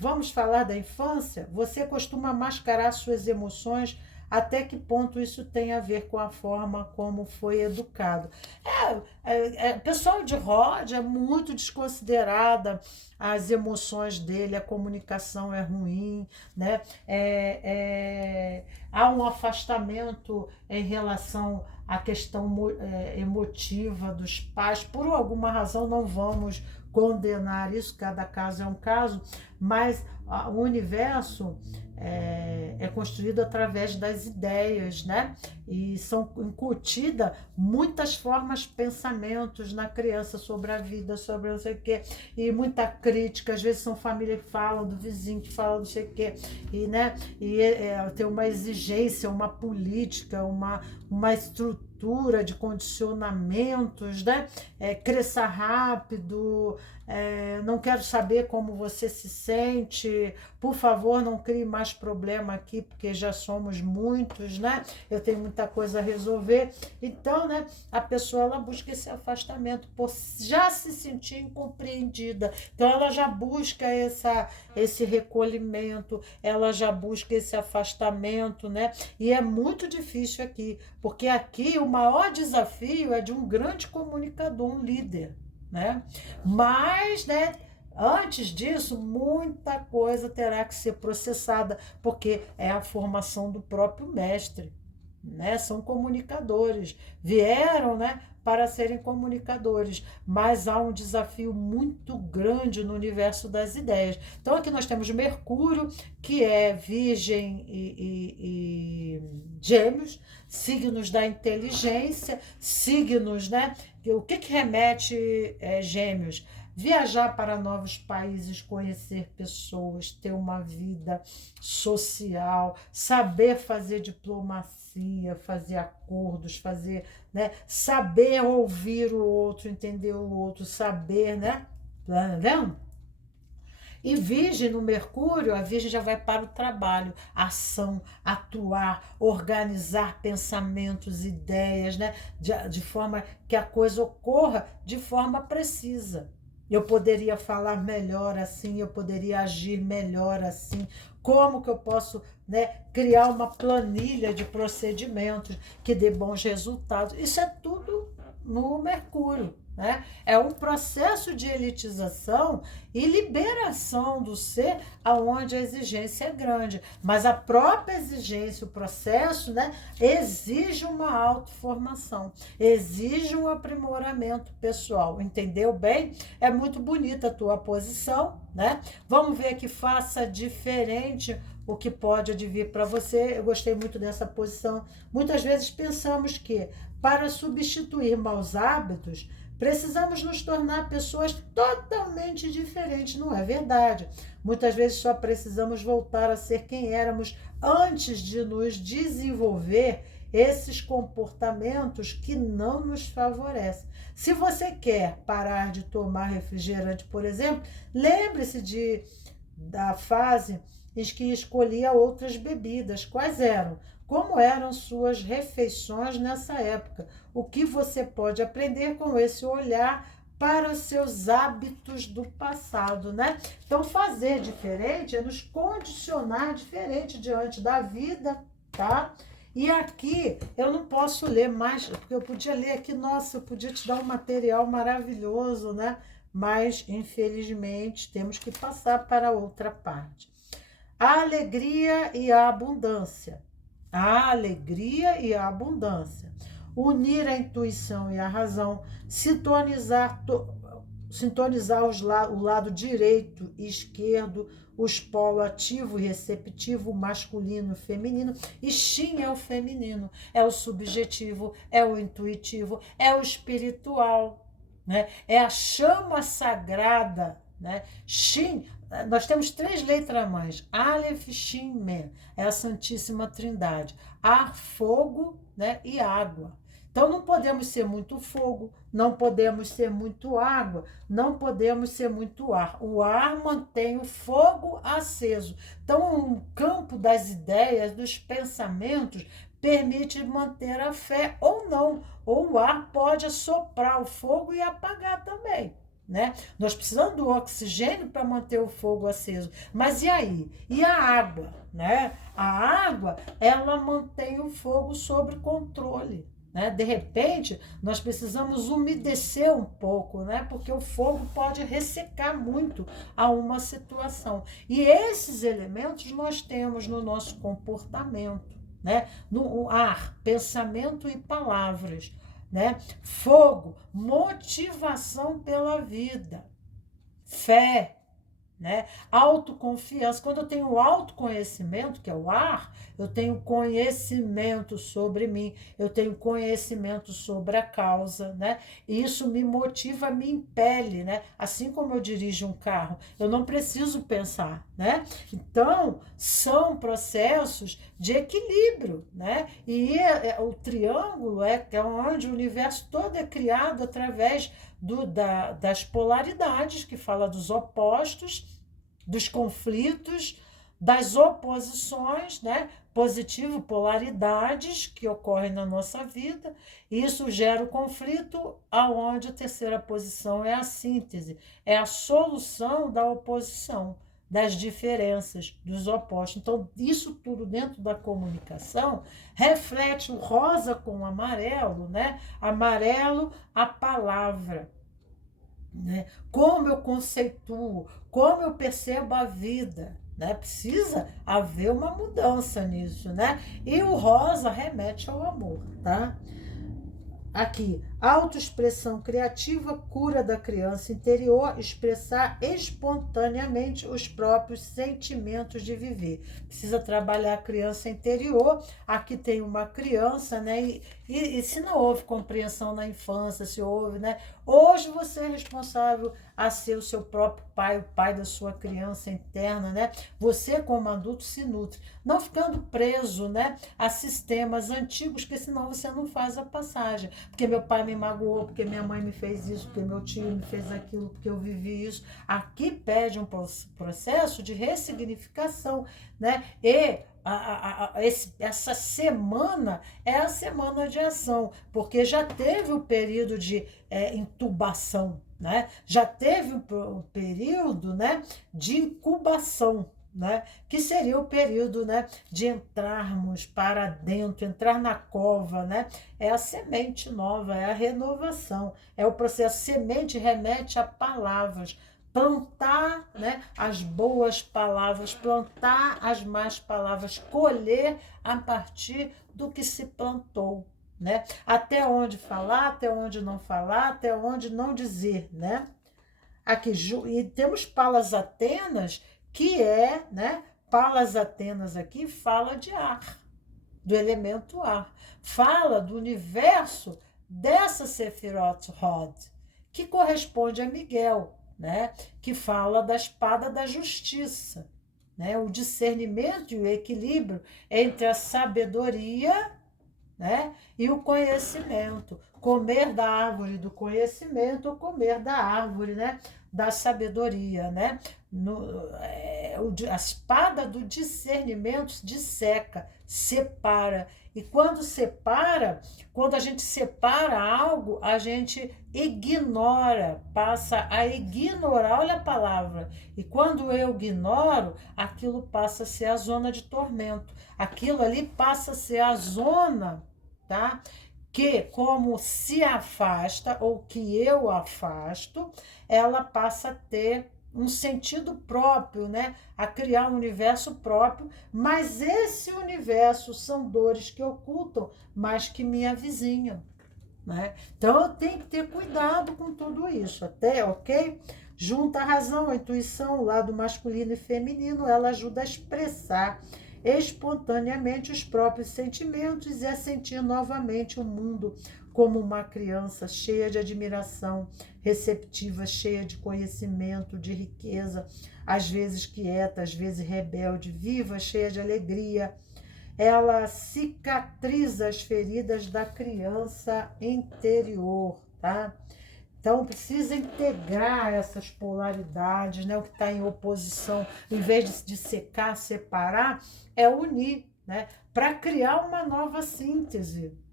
Vamos falar da infância? Você costuma mascarar suas emoções? Até que ponto isso tem a ver com a forma como foi educado? O pessoal de Rod é muito desconsiderada as emoções dele, a comunicação é ruim, né? Há um afastamento em relação à questão emotiva dos pais. Por alguma razão, não vamos condenar isso, cada caso é um caso, mas o universo é construído através das ideias, né? E são incutidas muitas formas, pensamentos na criança sobre a vida, sobre não sei o quê, e muita crítica. Às vezes são famílias que falam do vizinho, que falam não sei o quê, e, né? Tem uma exigência, uma política, uma estrutura de condicionamentos, né? Cresça rápido, não quero saber como você se sente, por favor, não crie mais problema aqui, porque já somos muitos, né? Eu tenho muita coisa a resolver. Então, né, a pessoa ela busca esse afastamento por já se sentir incompreendida. Então, ela já busca esse recolhimento, ela já busca esse afastamento, né? E é muito difícil aqui, porque aqui o maior desafio é de um grande comunicador, um líder, né? Mas, né, antes disso, muita coisa terá que ser processada, porque é a formação do próprio mestre, né? São comunicadores, vieram, né, para serem comunicadores, mas há um desafio muito grande no universo das ideias. Então aqui nós temos Mercúrio, que é Virgem e Gêmeos, signos da inteligência, signos, né? O que remete Gêmeos? Viajar para novos países, conhecer pessoas, ter uma vida social, saber fazer diplomacia, fazer acordos, fazer, né, saber ouvir o outro, entender o outro, saber, né? Tá vendo? E Virgem no Mercúrio, a Virgem já vai para o trabalho, ação, atuar, organizar pensamentos, ideias, né? De forma que a coisa ocorra de forma precisa. Eu poderia falar melhor assim, eu poderia agir melhor assim. Como que eu posso, né, criar uma planilha de procedimentos que dê bons resultados? Isso é tudo no Mercúrio, né? É um processo de elitização e liberação do ser, aonde a exigência é grande, mas a própria exigência, o processo, né, exige uma autoformação, exige um aprimoramento pessoal, entendeu bem? É muito bonita a tua posição, né? Vamos ver que faça diferente o que pode advir para você. Eu gostei muito dessa posição. Muitas vezes pensamos que para substituir maus hábitos precisamos nos tornar pessoas totalmente diferentes. Não é verdade. Muitas vezes só precisamos voltar a ser quem éramos antes de nos desenvolver esses comportamentos que não nos favorecem. Se você quer parar de tomar refrigerante, por exemplo, lembre-se da fase em que escolhia outras bebidas. Quais eram? Como eram suas refeições nessa época? O que você pode aprender com esse olhar para os seus hábitos do passado, né? Então, fazer diferente é nos condicionar diferente diante da vida, tá? E aqui eu não posso ler mais, porque eu podia ler aqui, nossa, eu podia te dar um material maravilhoso, né? Mas, infelizmente, temos que passar para outra parte. A alegria e a abundância. A alegria e a abundância. Unir a intuição e a razão, sintonizar o lado direito e esquerdo, os polos ativo e receptivo, masculino e feminino. E Shin é o feminino, é o subjetivo, é o intuitivo, é o espiritual, né? É a chama sagrada, né? Shin, nós temos 3 letras mães, Aleph, Shin, Men, é a Santíssima Trindade, ar, fogo, né, e água. Então não podemos ser muito fogo, não podemos ser muito água, não podemos ser muito ar. O ar mantém o fogo aceso. Então o campo das ideias, dos pensamentos, permite manter a fé ou não. Ou o ar pode assoprar o fogo e apagar também. né? Nós precisamos do oxigênio para manter o fogo aceso. Mas e aí? E a água, né? A água, ela mantém o fogo sob controle, né? De repente, nós precisamos umedecer um pouco, né? Porque o fogo pode ressecar muito a uma situação. E esses elementos nós temos no nosso comportamento, né? No ar, pensamento e palavras, né? Fogo, motivação pela vida, fé, né? Autoconfiança. Quando eu tenho autoconhecimento, que é o ar, eu tenho conhecimento sobre mim, eu tenho conhecimento sobre a causa, né? E isso me motiva, me impele, né? Assim como eu dirijo um carro, eu não preciso pensar, né? Então, são processos de equilíbrio, né? E o triângulo é onde o universo todo é criado através das polaridades, que fala dos opostos, dos conflitos, das oposições, né? Positivo, polaridades que ocorrem na nossa vida. Isso gera o conflito, aonde a terceira posição é a síntese, é a solução da oposição, das diferenças, dos opostos. Então, isso tudo dentro da comunicação reflete o rosa com o amarelo, né? Amarelo, a palavra, né? Como eu conceituo, como eu percebo a vida, né? Precisa haver uma mudança nisso, né? E o rosa remete ao amor, tá? Aqui, autoexpressão criativa, cura da criança interior, expressar espontaneamente os próprios sentimentos de viver. Precisa trabalhar a criança interior. Aqui tem uma criança, né? E se não houve compreensão na infância, se houve, né? Hoje você é responsável a ser o seu próprio pai, o pai da sua criança interna, né? Você, como adulto, se nutre, não ficando preso, né, a sistemas antigos, porque senão você não faz a passagem. Porque meu pai me magoou, porque minha mãe me fez isso, porque meu tio me fez aquilo, porque eu vivi isso. Aqui pede um processo de ressignificação, né? E essa semana é a semana de ação, porque já teve o período de intubação, né? Já teve um período, né, de incubação, né? Que seria o período, né, de entrarmos para dentro, entrar na cova, né? É a semente nova, é a renovação, é o processo. Semente remete a palavras. Plantar, né, as boas palavras, plantar as más palavras, colher a partir do que se plantou, né? Até onde falar, até onde não falar, até onde não dizer, né? Aqui, e temos Palas Atenas, que é, né? Palas Atenas aqui fala de ar, do elemento ar. Fala do universo dessa Sefirot Hod, que corresponde a Miguel, né? Que fala da espada da justiça, né? O discernimento e o equilíbrio entre a sabedoria, né, e o conhecimento. Comer da árvore do conhecimento ou comer da árvore, né, da sabedoria, né? A espada do discernimento disseca, separa. E quando separa, quando a gente separa algo, a gente ignora, passa a ignorar, olha a palavra. E quando eu ignoro, aquilo passa a ser a zona de tormento. Aquilo ali passa a ser a zona, tá? Que como se afasta, ou que eu afasto, ela passa a ter um sentido próprio, né? A criar um universo próprio, mas esse universo são dores que ocultam, mas que me avizinham, né? Então eu tenho que ter cuidado com tudo isso, até, ok? Junta a razão, a intuição, o lado masculino e feminino, ela ajuda a expressar espontaneamente os próprios sentimentos e a sentir novamente o mundo como uma criança cheia de admiração, receptiva, cheia de conhecimento, de riqueza, às vezes quieta, às vezes rebelde, viva, cheia de alegria. Ela cicatriza as feridas da criança interior, tá? Então, precisa integrar essas polaridades, né? O que está em oposição, em vez de secar, separar, é unir, né? Para criar uma nova síntese,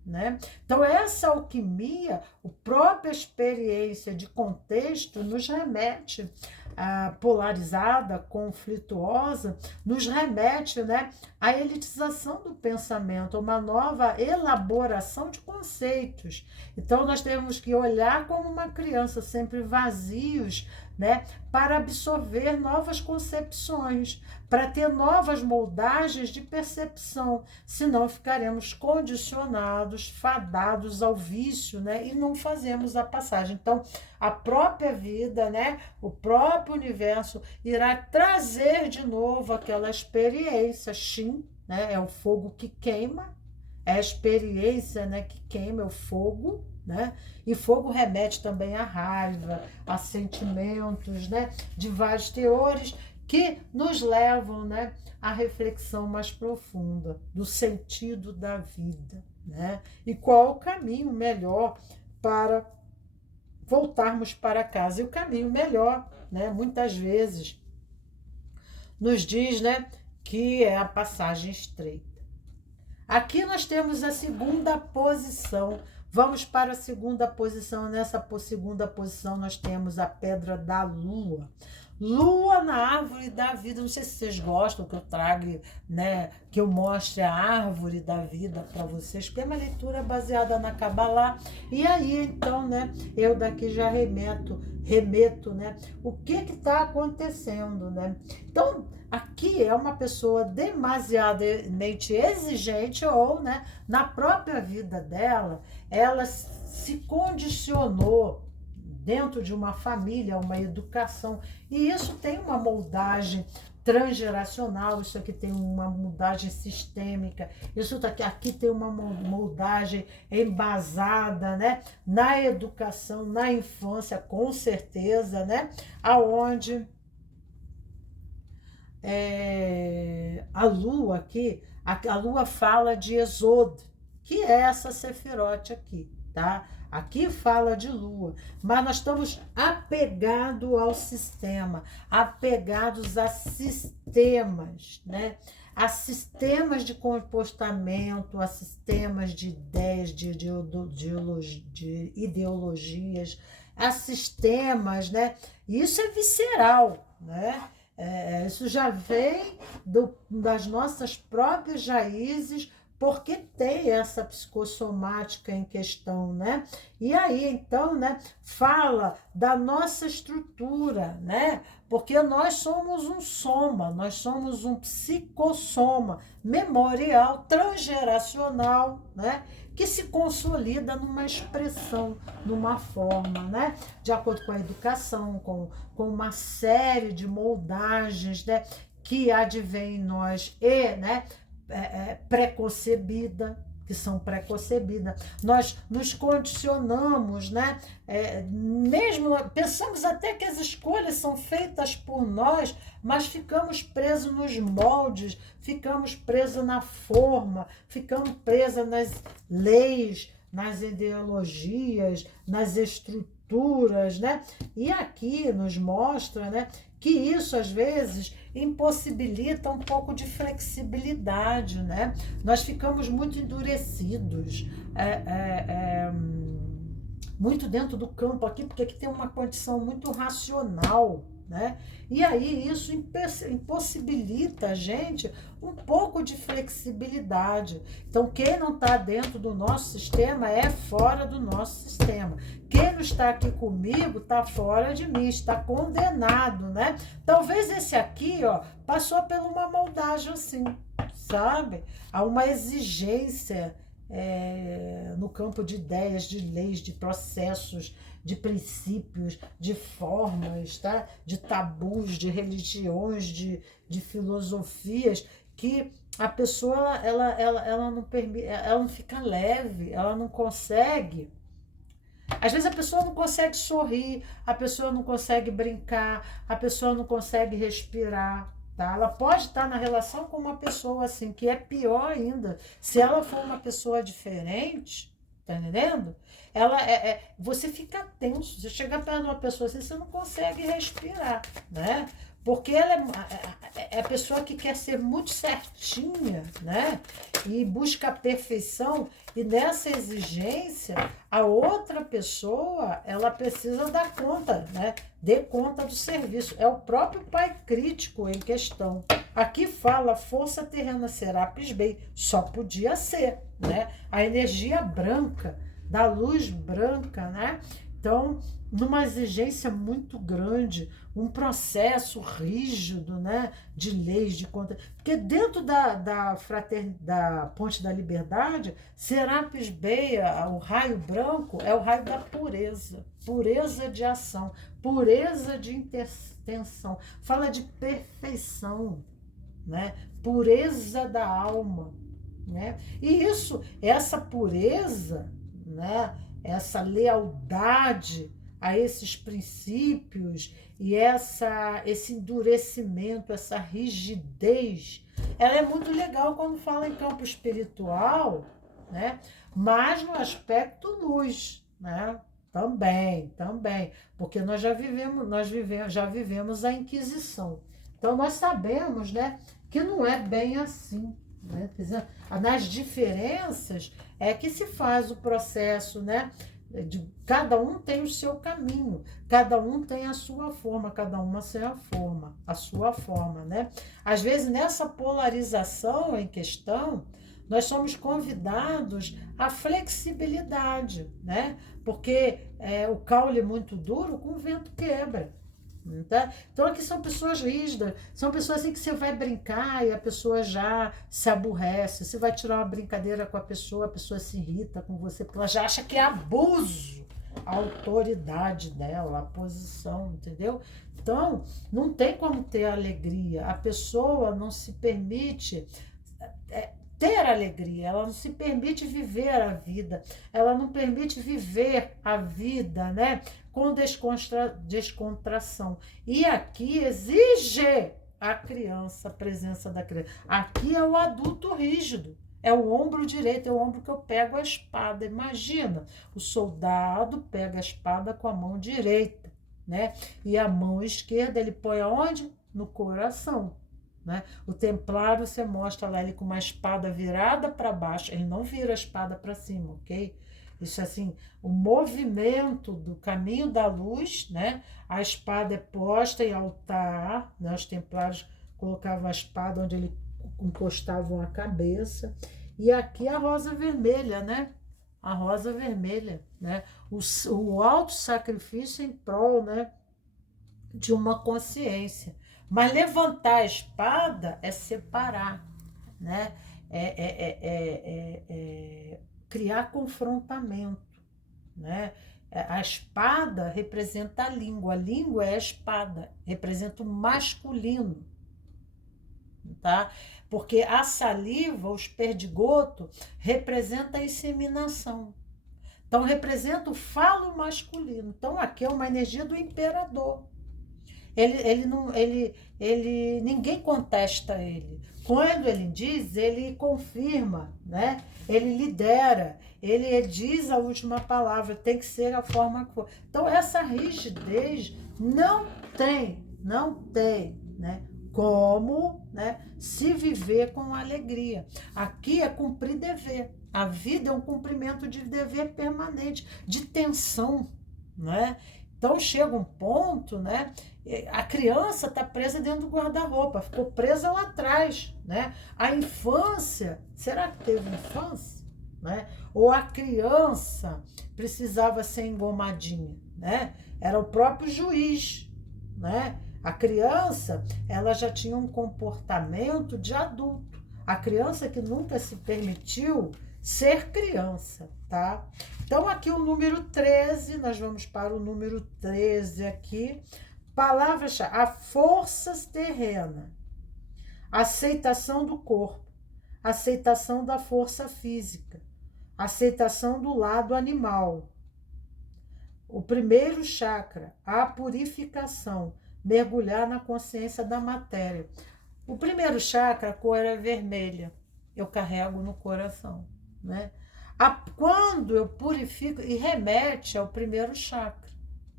né? Então, essa alquimia, a própria experiência de contexto nos remete polarizada, conflituosa, nos remete, né, à elitização do pensamento, a uma nova elaboração de conceitos. Então, nós temos que olhar como uma criança, sempre vazios, né, para absorver novas concepções, para ter novas moldagens de percepção, senão ficaremos condicionados, fadados ao vício, né, e não fazemos a passagem. Então, a própria vida, né, o próprio universo irá trazer de novo aquela experiência, Shin, né, é o fogo que queima, é a experiência, né, que queima, é o fogo, né? E fogo remete também à raiva, a sentimentos, né, de vários teores que nos levam, né, à reflexão mais profunda do sentido da vida, né? E qual o caminho melhor para voltarmos para casa? E o caminho melhor, né, muitas vezes nos diz, né, que é a passagem estreita. Aqui nós temos a segunda posição. Vamos para a segunda posição. Nessa segunda posição nós temos a pedra da lua. Lua na árvore da vida. Não sei se vocês gostam que eu traga, né, que eu mostre a árvore da vida para vocês, porque é uma leitura baseada na Kabbalah. E aí, então, né, eu daqui já remeto, né, o que está acontecendo, né? Então, aqui é uma pessoa demasiadamente exigente ou, né, na própria vida dela, ela se condicionou dentro de uma família, uma educação, e isso tem uma moldagem transgeracional, isso aqui tem uma moldagem sistêmica, isso aqui tem uma moldagem embasada, né, na educação, na infância, com certeza, né, aonde a lua aqui, a lua fala de Exod, que é essa Sefirote aqui, tá? Aqui fala de lua, mas nós estamos apegados ao sistema, apegados a sistemas, né? A sistemas de comportamento, a sistemas de ideias, de ideologias, a sistemas, né? Isso é visceral, né? Isso já vem das nossas próprias raízes, porque tem essa psicossomática em questão, né? E aí, então, né, fala da nossa estrutura, né? Porque nós somos um soma, nós somos um psicossoma memorial, transgeracional, né? Que se consolida numa expressão, numa forma, né? De acordo com a educação, com uma série de moldagens, né? Que advém em nós e, né? Preconcebida, que são preconcebidas. Nós nos condicionamos, né? Mesmo pensamos até que as escolhas são feitas por nós, mas ficamos presos nos moldes, ficamos presos na forma, ficamos presos nas leis, nas ideologias, nas estruturas, né? E aqui nos mostra, né, que isso às vezes impossibilita um pouco de flexibilidade, né? Nós ficamos muito endurecidos, muito dentro do campo aqui, porque aqui tem uma condição muito racional, né? E aí isso impossibilita a gente um pouco de flexibilidade. Então, quem não está dentro do nosso sistema é fora do nosso sistema. Quem não está aqui comigo está fora de mim, está condenado, né? Talvez esse aqui, ó, passou por uma moldagem assim, sabe? Há uma exigência no campo de ideias, de leis, de processos, de princípios, de formas, tá? De tabus, de religiões, de filosofias, que a pessoa ela não permite, ela não fica leve, ela não consegue. Às vezes a pessoa não consegue sorrir, a pessoa não consegue brincar, a pessoa não consegue respirar. Tá? Ela pode estar na relação com uma pessoa assim, que é pior ainda. Se ela for uma pessoa diferente, tá entendendo? Você fica tenso. Você chega perto de uma pessoa assim, você não consegue respirar, né? Porque ela é a pessoa que quer ser muito certinha, né? E busca a perfeição, e nessa exigência, a outra pessoa, ela precisa dar conta, né? Dê conta do serviço. É o próprio pai crítico em questão. Aqui fala, força terrena Serapis Bey, só podia ser, né? A energia branca, da luz branca, né? Então, numa exigência muito grande, um processo rígido, né, de leis, de conta. Porque dentro da Ponte da Liberdade, Serapis Bey, o raio branco, é o raio da pureza, pureza de ação, pureza de intenção, fala de perfeição, né, pureza da alma, né? E isso, essa pureza, né, essa lealdade a esses princípios e esse endurecimento, essa rigidez, ela é muito legal quando fala em campo espiritual, né? Mas no aspecto luz, né? Também, porque já vivemos a Inquisição. Então nós sabemos, né, que não é bem assim, né? Quer dizer, nas diferenças é que se faz o processo, né? Cada um tem o seu caminho, cada um tem a sua forma, cada uma tem a sua forma, né? Às vezes, nessa polarização em questão, nós somos convidados à flexibilidade, né? Porque o caule muito duro, com o vento quebra. Tá? Então aqui são pessoas rígidas, são pessoas assim que você vai brincar e a pessoa já se aborrece, você vai tirar uma brincadeira com a pessoa se irrita com você, porque ela já acha que é abuso a autoridade dela, a posição, entendeu? Então, não tem como ter alegria, a pessoa não se permite ter alegria, ela não se permite viver a vida, ela não permite viver a vida, né, com descontração. E aqui exige a criança, a presença da criança. Aqui é o adulto rígido, é o ombro direito, é o ombro que eu pego a espada. Imagina, o soldado pega a espada com a mão direita, né, e a mão esquerda ele põe aonde? No coração. Né? O templário, você mostra lá ele com uma espada virada para baixo, ele não vira a espada para cima, ok? Isso assim, o movimento do caminho da luz, né? A espada é posta em altar, né? Os templários colocavam a espada onde eles encostavam a cabeça, e aqui a rosa vermelha, né? A rosa vermelha, né? O alto sacrifício em prol, né, de uma consciência. Mas levantar a espada é separar, né? Criar confrontamento, né? A espada representa a língua é a espada, representa o masculino, tá? Porque a saliva, os perdigoto, representa a inseminação. Então, representa o falo masculino. Então, aqui é uma energia do imperador. Ninguém contesta ele. Quando ele diz, ele confirma, né? Ele lidera, ele diz a última palavra, tem que ser a forma que for. Então, essa rigidez não tem, né, como, né, se viver com alegria. Aqui é cumprir dever. A vida é um cumprimento de dever permanente, de tensão, né? Então chega um ponto, né? A criança está presa dentro do guarda-roupa, ficou presa lá atrás, né? A infância, será que teve infância? Né? Ou a criança precisava ser engomadinha, né? Era o próprio juiz, né? A criança, ela já tinha um comportamento de adulto. A criança que nunca se permitiu ser criança, tá? Então, aqui o número 13, nós vamos para o número 13 aqui. Palavra-chave, a forças terrena, aceitação do corpo, aceitação da força física, aceitação do lado animal. O primeiro chakra, a purificação, mergulhar na consciência da matéria. O primeiro chakra, a cor é vermelha, eu carrego no coração, né? Quando eu purifico, e remete ao primeiro chakra,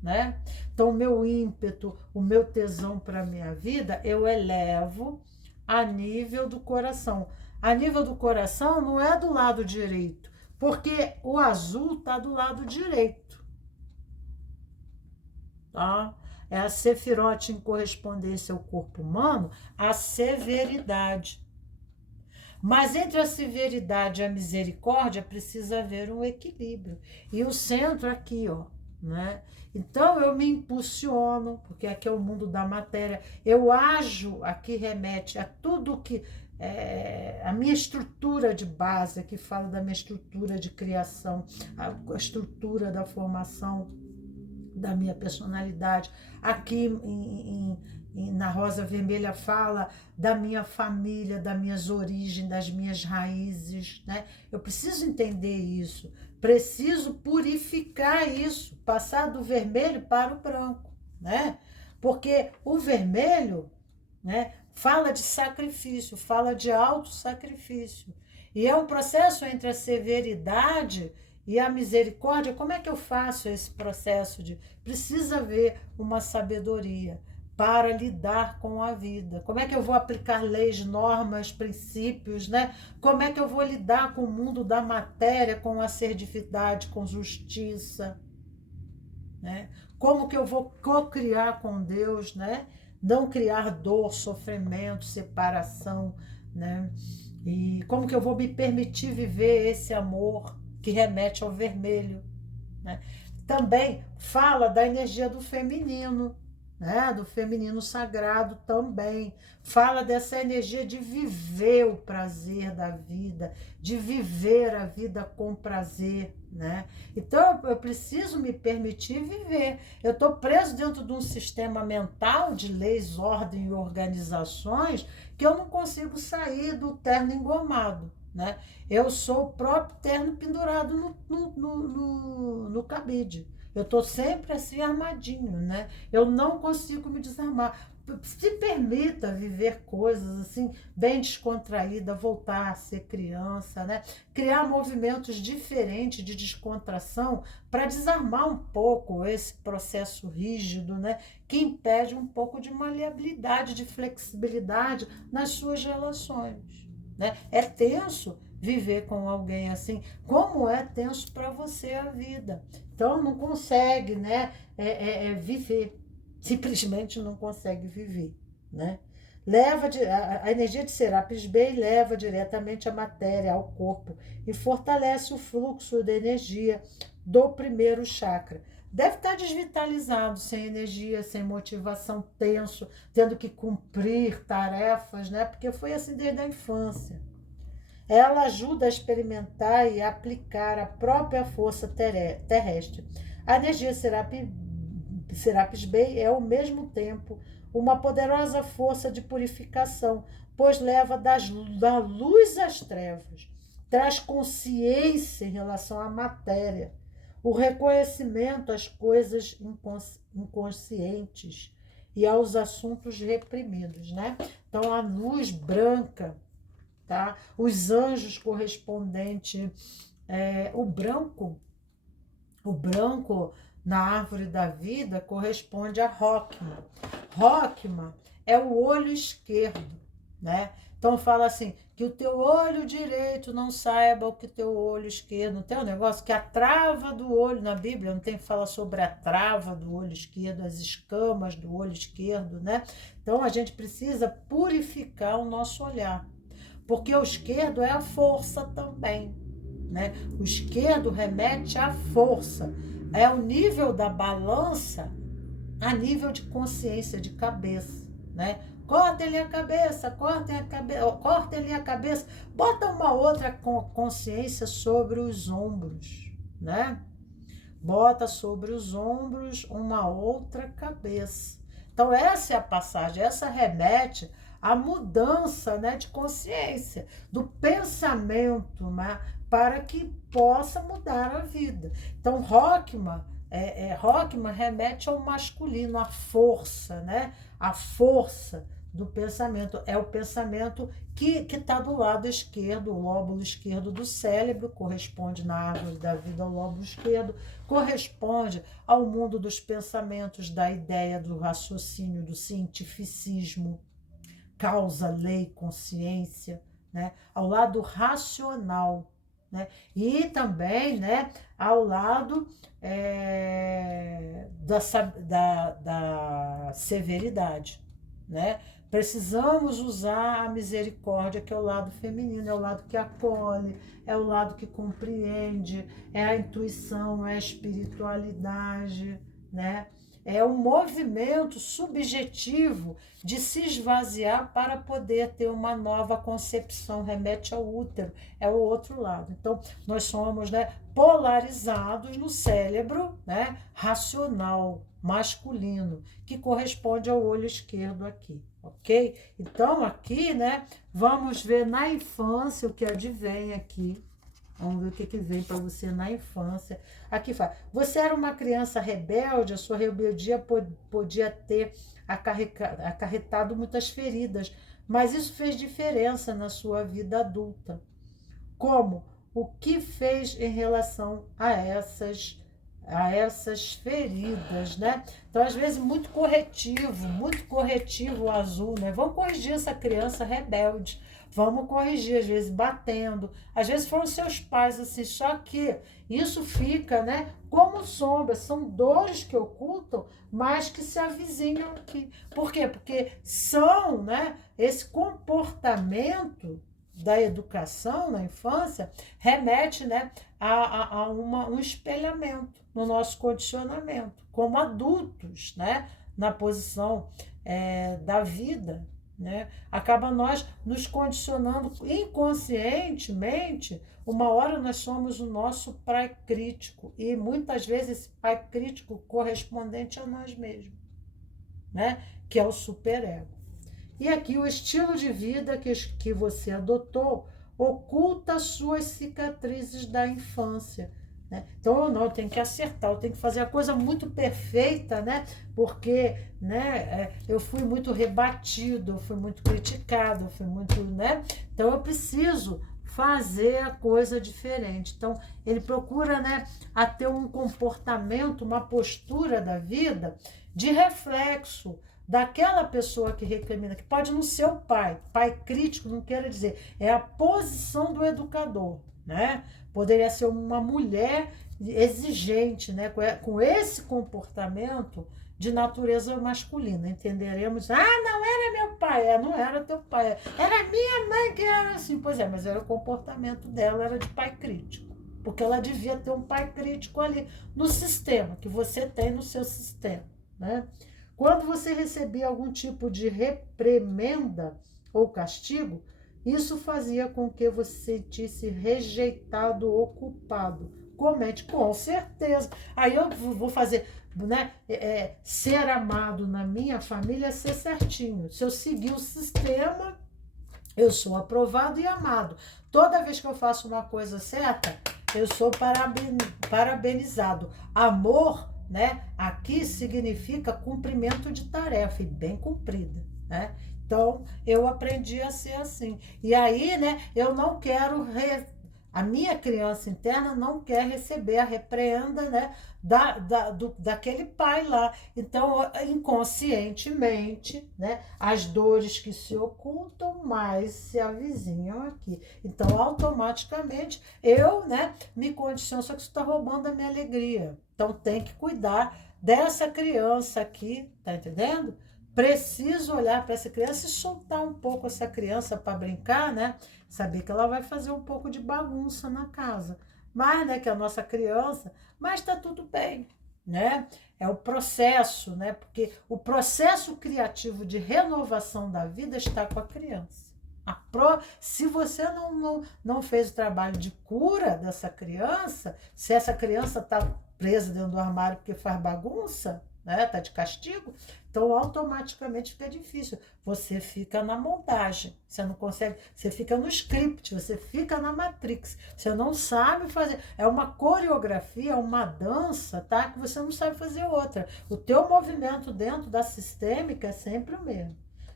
né? Então, o meu ímpeto, o meu tesão para a minha vida, eu elevo a nível do coração. A nível do coração não é do lado direito, porque o azul está do lado direito, tá? É a sefirote em correspondência ao corpo humano, a severidade. Mas entre a severidade e a misericórdia precisa haver um equilíbrio. E o centro aqui, ó, né? Então eu me impulsiono, porque aqui é o mundo da matéria. Eu ajo, aqui remete a tudo que a minha estrutura de base, aqui fala da minha estrutura de criação, a estrutura da formação da minha personalidade. Aqui na Rosa Vermelha fala da minha família, das minhas origens, das minhas raízes, né? Eu preciso entender isso, preciso purificar isso, passar do vermelho para o branco, né? Porque o vermelho, né, fala de sacrifício, fala de autossacrifício. E é um processo entre a severidade e a misericórdia. Como é que eu faço esse processo de... Precisa haver uma sabedoria para lidar com a vida. Como é que eu vou aplicar leis, normas, princípios, né? Como é que eu vou lidar com o mundo da matéria, com assertividade, com justiça, né? Como que eu vou co-criar com Deus, né? Não criar dor, sofrimento, separação, né? E como que eu vou me permitir viver esse amor que remete ao vermelho, né? Também fala da energia do feminino, né? Do feminino sagrado também. Fala dessa energia de viver o prazer da vida, de viver a vida com prazer, né? Então eu preciso me permitir viver. Eu estou preso dentro de um sistema mental de leis, ordem e organizações que eu não consigo sair do terno engomado, né? Eu sou o próprio terno pendurado no cabide. Eu estou sempre assim armadinho, né? Eu não consigo me desarmar. Se permita viver coisas assim, bem descontraída, voltar a ser criança, né? Criar movimentos diferentes de descontração para desarmar um pouco esse processo rígido, né? Que impede um pouco de maleabilidade, de flexibilidade nas suas relações, né? É tenso viver com alguém assim, como é tenso para você a vida. Então não consegue, né, viver, simplesmente não consegue viver, né? A energia de Serapis Bey leva diretamente a matéria ao corpo e fortalece o fluxo da energia do primeiro chakra. Deve estar desvitalizado, sem energia, sem motivação, tenso, tendo que cumprir tarefas, né? Porque foi assim desde a infância. Ela ajuda a experimentar e aplicar a própria força terrestre. A energia Serapis Bey é, ao mesmo tempo, uma poderosa força de purificação, pois leva da luz às trevas, traz consciência em relação à matéria, o reconhecimento às coisas inconscientes e aos assuntos reprimidos, né? Então, a luz branca, tá? Os anjos correspondentes, o branco na árvore da vida corresponde a Rockman. Rockman é o olho esquerdo, né? Então fala assim, que o teu olho direito não saiba o que o teu olho esquerdo. Não tem um negócio que a trava do olho, na Bíblia não tem que falar sobre a trava do olho esquerdo, as escamas do olho esquerdo, né? Então a gente precisa purificar o nosso olhar, porque o esquerdo é a força também, né? O esquerdo remete à força, é o nível da balança a nível de consciência, de cabeça, né? Cortem-lhe a cabeça, cortem-lhe a cabeça, bota uma outra consciência sobre os ombros, né? Bota sobre os ombros uma outra cabeça. Então essa é a passagem, essa remete à mudança, né, de consciência, do pensamento, né, para que possa mudar a vida. Então Rockman remete ao masculino, à força, né? A força do pensamento. É o pensamento que está do lado esquerdo, o lóbulo esquerdo do cérebro, corresponde na árvore da vida ao lóbulo esquerdo, corresponde ao mundo dos pensamentos, da ideia, do raciocínio, do cientificismo, causa, lei, consciência, né? Ao lado racional, né? E também, né, ao lado da severidade, né? Precisamos usar a misericórdia, que é o lado feminino, é o lado que acolhe, é o lado que compreende, é a intuição, é a espiritualidade, né? É um movimento subjetivo de se esvaziar para poder ter uma nova concepção, remete ao útero, é o outro lado. Então, nós somos, né, polarizados no cérebro, né, racional, masculino, que corresponde ao olho esquerdo aqui, ok? Então, aqui, né, vamos ver na infância o que advém aqui. Vamos ver o que vem para você na infância. Aqui fala, você era uma criança rebelde, a sua rebeldia podia ter acarretado muitas feridas, mas isso fez diferença na sua vida adulta. Como? O que fez em relação a essas feridas, né? Então, às vezes, muito corretivo o azul, né? Vamos corrigir essa criança rebelde. Vamos corrigir, às vezes batendo, às vezes foram seus pais, assim, só que isso fica, né, como sombra, são dores que ocultam, mas que se avizinham aqui. Por quê? Porque são, né, esse comportamento da educação na infância remete, né, a um espelhamento no nosso condicionamento, como adultos, né, na posição da vida, né? Acaba nós nos condicionando inconscientemente. Uma hora nós somos o nosso pai crítico e muitas vezes esse pai crítico correspondente a nós mesmos, né? Que é o superego. E aqui o estilo de vida que você adotou oculta suas cicatrizes da infância. Né? Então, eu tenho que acertar, eu tenho que fazer a coisa muito perfeita, né? Porque, né, eu fui muito rebatido, eu fui muito criticado, eu fui muito, né? Então, eu preciso fazer a coisa diferente. Então, ele procura, né, a ter um comportamento, uma postura da vida de reflexo daquela pessoa que recrimina, que pode não ser o pai crítico, não quer dizer, é a posição do educador, né? Poderia ser uma mulher exigente, né? Com esse comportamento de natureza masculina. Entenderemos, não era meu pai, não era teu pai, era minha mãe que era assim. Pois é, mas era o comportamento dela, era de pai crítico. Porque ela devia ter um pai crítico ali no sistema, que você tem no seu sistema, né? Quando você recebia algum tipo de reprimenda ou castigo, isso fazia com que você se sentisse rejeitado ou culpado. Comente, com certeza. Aí eu vou fazer, né, ser amado na minha família é ser certinho. Se eu seguir o sistema, eu sou aprovado e amado. Toda vez que eu faço uma coisa certa, eu sou parabenizado. Amor, né, aqui significa cumprimento de tarefa, e bem cumprida, né? Então, eu aprendi a ser assim. E aí, né, eu não quero... A minha criança interna não quer receber a repreenda, né, daquele pai lá. Então, inconscientemente, né, as dores que se ocultam mais se avizinham aqui. Então, automaticamente, eu, né, me condiciono, só que isso está roubando a minha alegria. Então, tem que cuidar dessa criança aqui, tá entendendo? Preciso olhar para essa criança e soltar um pouco essa criança para brincar, né? Saber que ela vai fazer um pouco de bagunça na casa. Mas, né, que é a nossa criança, mas está tudo bem, né? É o processo, né? Porque o processo criativo de renovação da vida está com a criança. Se você não fez o trabalho de cura dessa criança, se essa criança está presa dentro do armário porque faz bagunça, né, tá de castigo, então automaticamente fica difícil. Você fica na montagem, você não consegue, você fica no script, você fica na Matrix, você não sabe fazer, é uma coreografia, uma dança, tá, que você não sabe fazer outra. O teu movimento dentro da sistêmica é sempre o mesmo.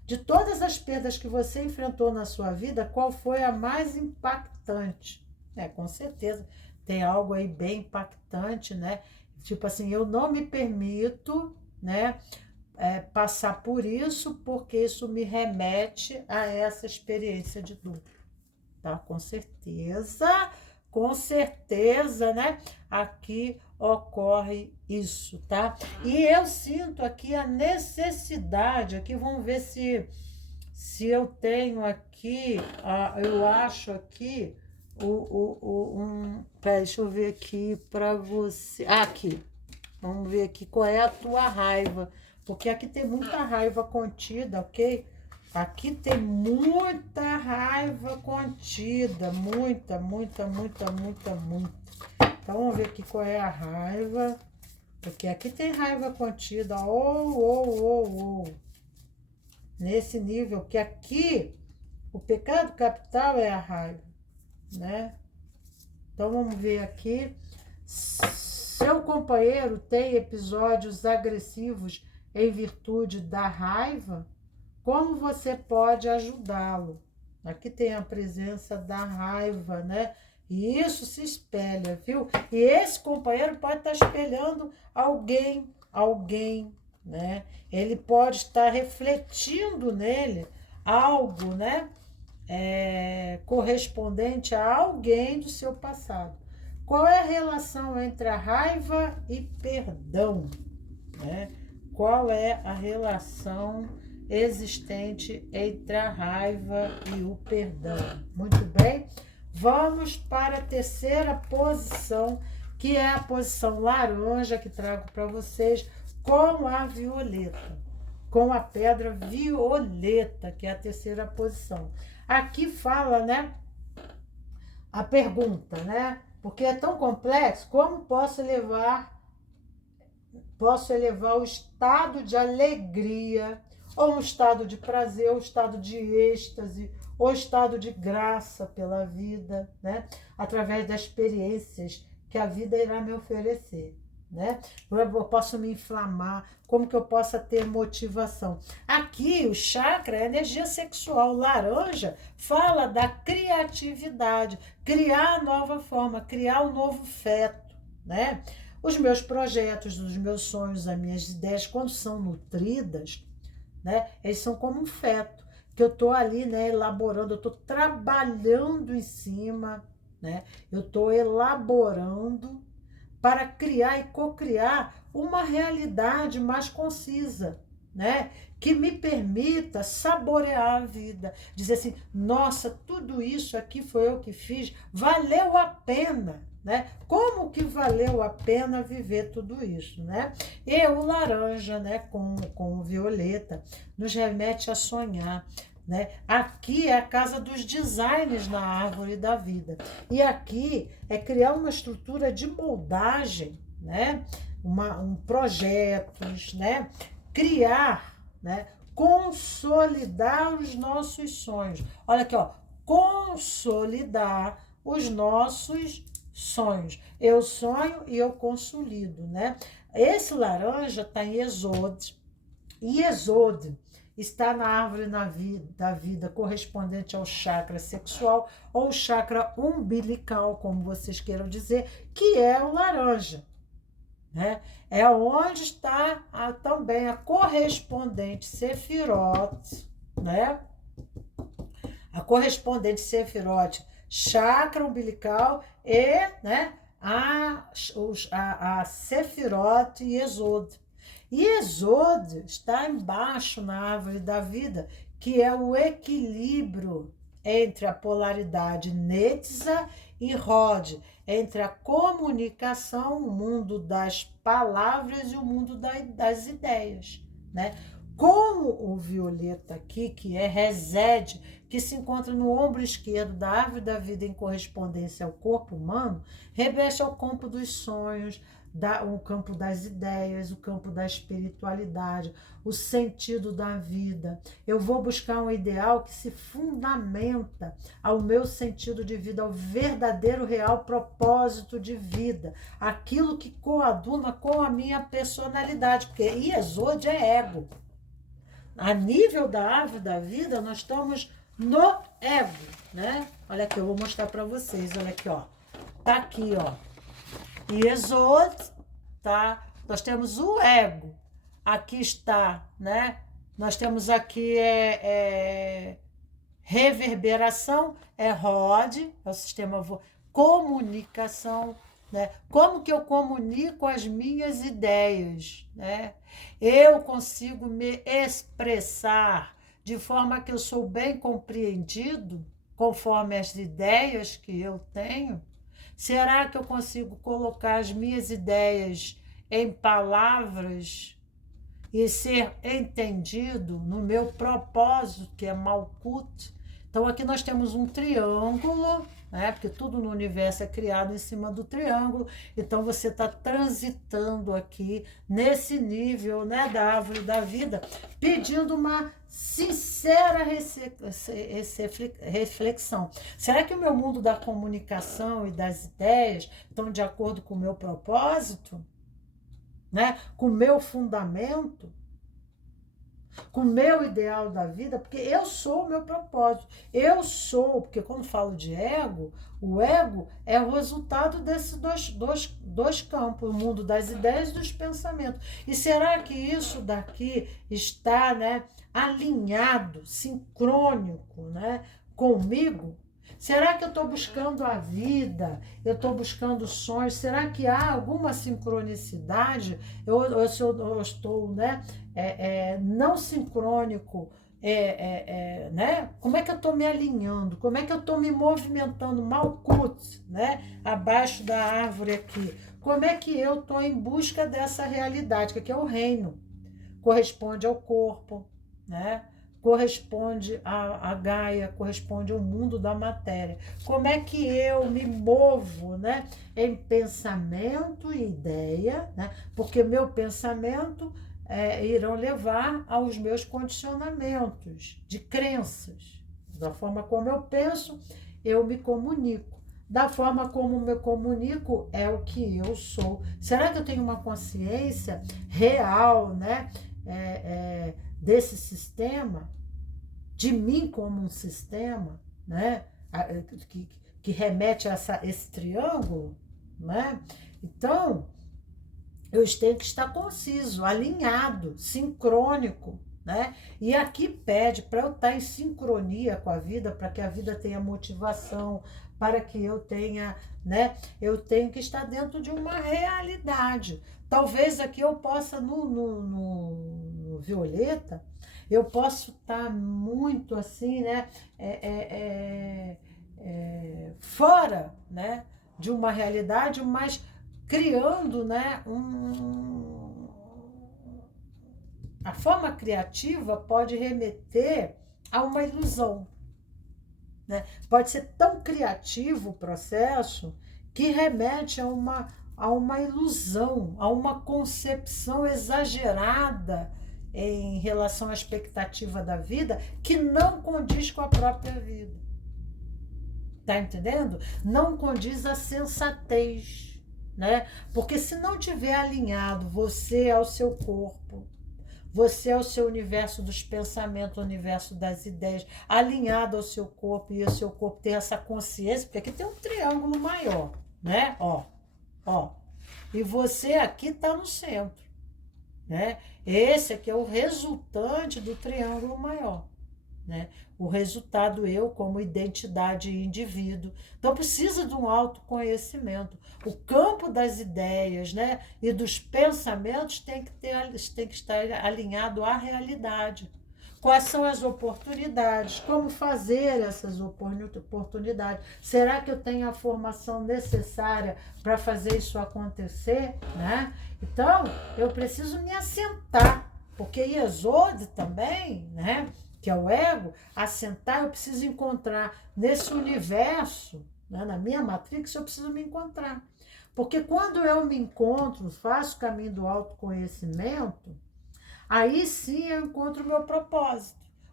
De todas as perdas que você enfrentou na sua vida, qual foi a mais impactante? Com certeza tem algo aí bem impactante, né? Tipo assim, eu não me permito, né, passar por isso, porque isso me remete a essa experiência de dor, tá? Com certeza, né? Aqui ocorre isso, tá? E eu sinto aqui a necessidade, aqui vamos ver se eu tenho aqui, eu acho aqui peraí, deixa eu ver aqui para você. Aqui, vamos ver aqui qual é a tua raiva, porque aqui tem muita raiva contida, ok? Aqui tem muita raiva contida, muita. Então, vamos ver aqui qual é a raiva, porque aqui tem raiva contida, nesse nível, que aqui o pecado capital é a raiva, né? Então, vamos ver aqui. Seu companheiro tem episódios agressivos em virtude da raiva? Como você pode ajudá-lo? Aqui tem a presença da raiva, né? E isso se espelha, viu? E esse companheiro pode estar espelhando alguém, né? Ele pode estar refletindo nele algo, né? Correspondente a alguém do seu passado. Qual é a relação entre a raiva e perdão, né? Qual é a relação existente entre a raiva e o perdão? Muito bem, vamos para a terceira posição, que é a posição laranja, que trago para vocês com a violeta, com a pedra violeta, que é a terceira posição. Aqui fala, né, a pergunta, né, porque é tão complexo, como posso elevar o estado de alegria, ou um estado de prazer, ou um estado de êxtase, ou estado de graça pela vida, né? Através das experiências que a vida irá me oferecer, né? Eu posso me inflamar, como que eu possa ter motivação? Aqui, o chakra é a energia sexual. Laranja fala da criatividade, criar nova forma, criar um novo feto, né? Os meus projetos, os meus sonhos, as minhas ideias, quando são nutridas, né, eles são como um feto, que eu estou ali, né, elaborando, eu estou trabalhando em cima, né, eu estou elaborando para criar e cocriar uma realidade mais concisa, né, que me permita saborear a vida, dizer assim, nossa, tudo isso aqui foi eu que fiz, valeu a pena, né? Como que valeu a pena viver tudo isso, né? E o laranja, né, com o violeta, nos remete a sonhar, né? Aqui é a casa dos designs na árvore da vida. E aqui é criar uma estrutura de moldagem, né? Projetos, né? Criar, né? Consolidar os nossos sonhos. Olha aqui, ó, consolidar os nossos sonhos. Eu sonho e eu consolido, né? Esse laranja está em Êxodo. E Êxodo está na árvore da vida, correspondente ao chakra sexual ou chakra umbilical, como vocês queiram dizer, que é o laranja, né? É onde está também a correspondente Sefirot, né? A correspondente Sefirot, chakra umbilical e, né, a Sefirot e Êxodo. E Êxodo está embaixo na árvore da vida, que é o equilíbrio entre a polaridade Netza e Rod, entre a comunicação, o mundo das palavras e o mundo das ideias, né? Como o violeta aqui, que é Resed, que se encontra no ombro esquerdo da árvore da vida em correspondência ao corpo humano, reveste ao campo dos sonhos, o campo das ideias, o campo da espiritualidade, o sentido da vida. Eu vou buscar um ideal que se fundamenta ao meu sentido de vida, ao verdadeiro, real propósito de vida, aquilo que coaduna com a minha personalidade, porque Êxodo é ego. a nível da árvore da vida, nós estamos no ego, né? Olha aqui, eu vou mostrar para vocês, olha aqui, ó. Tá aqui, ó. Yesod, tá? Nós temos o ego. Aqui está, né? Nós temos aqui reverberação, Rod, é o sistema comunicação, né? Como que eu comunico as minhas ideias, né? Eu consigo me expressar de forma que eu sou bem compreendido, conforme as ideias que eu tenho? Será que eu consigo colocar as minhas ideias em palavras e ser entendido no meu propósito, que é Malkut? Então, aqui nós temos um triângulo, né? Porque tudo no universo é criado em cima do triângulo. Então, você está transitando aqui nesse nível, né, da árvore da vida, pedindo uma sincera reflexão. Será que o meu mundo da comunicação e das ideias estão de acordo com o meu propósito? Né? Com o meu fundamento? Com o meu ideal da vida? Porque eu sou o meu propósito. Eu sou, porque quando falo de ego, o ego é o resultado desses dois campos, o mundo das ideias e dos pensamentos. E será que isso daqui está, né, alinhado, sincrônico, né, comigo? Será que eu estou buscando a vida? Eu estou buscando sonhos? Será que há alguma sincronicidade? Eu estou, né, não sincrônico, né? Como é que eu estou me alinhando? Como é que eu estou me movimentando? Malkut, né? Abaixo da árvore aqui. Como é que eu estou em busca dessa realidade? Que aqui é o reino. Corresponde ao corpo, né? Corresponde a Gaia, corresponde ao mundo da matéria. Como é que eu me movo, né, em pensamento e ideia, né? Porque meu pensamento irão levar aos meus condicionamentos de crenças. Da forma como eu penso, eu me comunico. Da forma como me comunico é o que eu sou. Será que eu tenho uma consciência real, né, desse sistema, de mim como um sistema, né, que remete a esse triângulo, né? Então, eu tenho que estar conciso, alinhado, sincrônico, né? E aqui pede para eu estar em sincronia com a vida, para que a vida tenha motivação, para que eu tenha, né? Eu tenho que estar dentro de uma realidade. Talvez aqui eu possa, no Violeta, eu posso estar muito assim, né? Fora, né, de uma realidade, mas criando, né, a forma criativa pode remeter a uma ilusão, né? Pode ser tão criativo o processo que remete a uma ilusão, a uma concepção exagerada em relação à expectativa da vida que não condiz com a própria vida. Tá entendendo? Não condiz a sensatez, né? Porque se não tiver alinhado você ao seu corpo, você é o seu universo dos pensamentos, o universo das ideias, alinhado ao seu corpo, e o seu corpo tem essa consciência, porque aqui tem um triângulo maior, né? Ó. E você aqui está no centro, né? Esse aqui é o resultante do triângulo maior, né? O resultado eu como identidade e indivíduo. Então precisa de um autoconhecimento. O campo das ideias, né, e dos pensamentos tem que estar alinhado à realidade. Quais são as oportunidades? Como fazer essas oportunidades? Será que eu tenho a formação necessária para fazer isso acontecer, né? Então, eu preciso me assentar, porque Yesod também, né, que é o ego, assentar, eu preciso encontrar nesse universo, né, na minha matrix, eu preciso me encontrar. Porque quando eu me encontro, faço o caminho do autoconhecimento, aí sim eu encontro o meu propósito.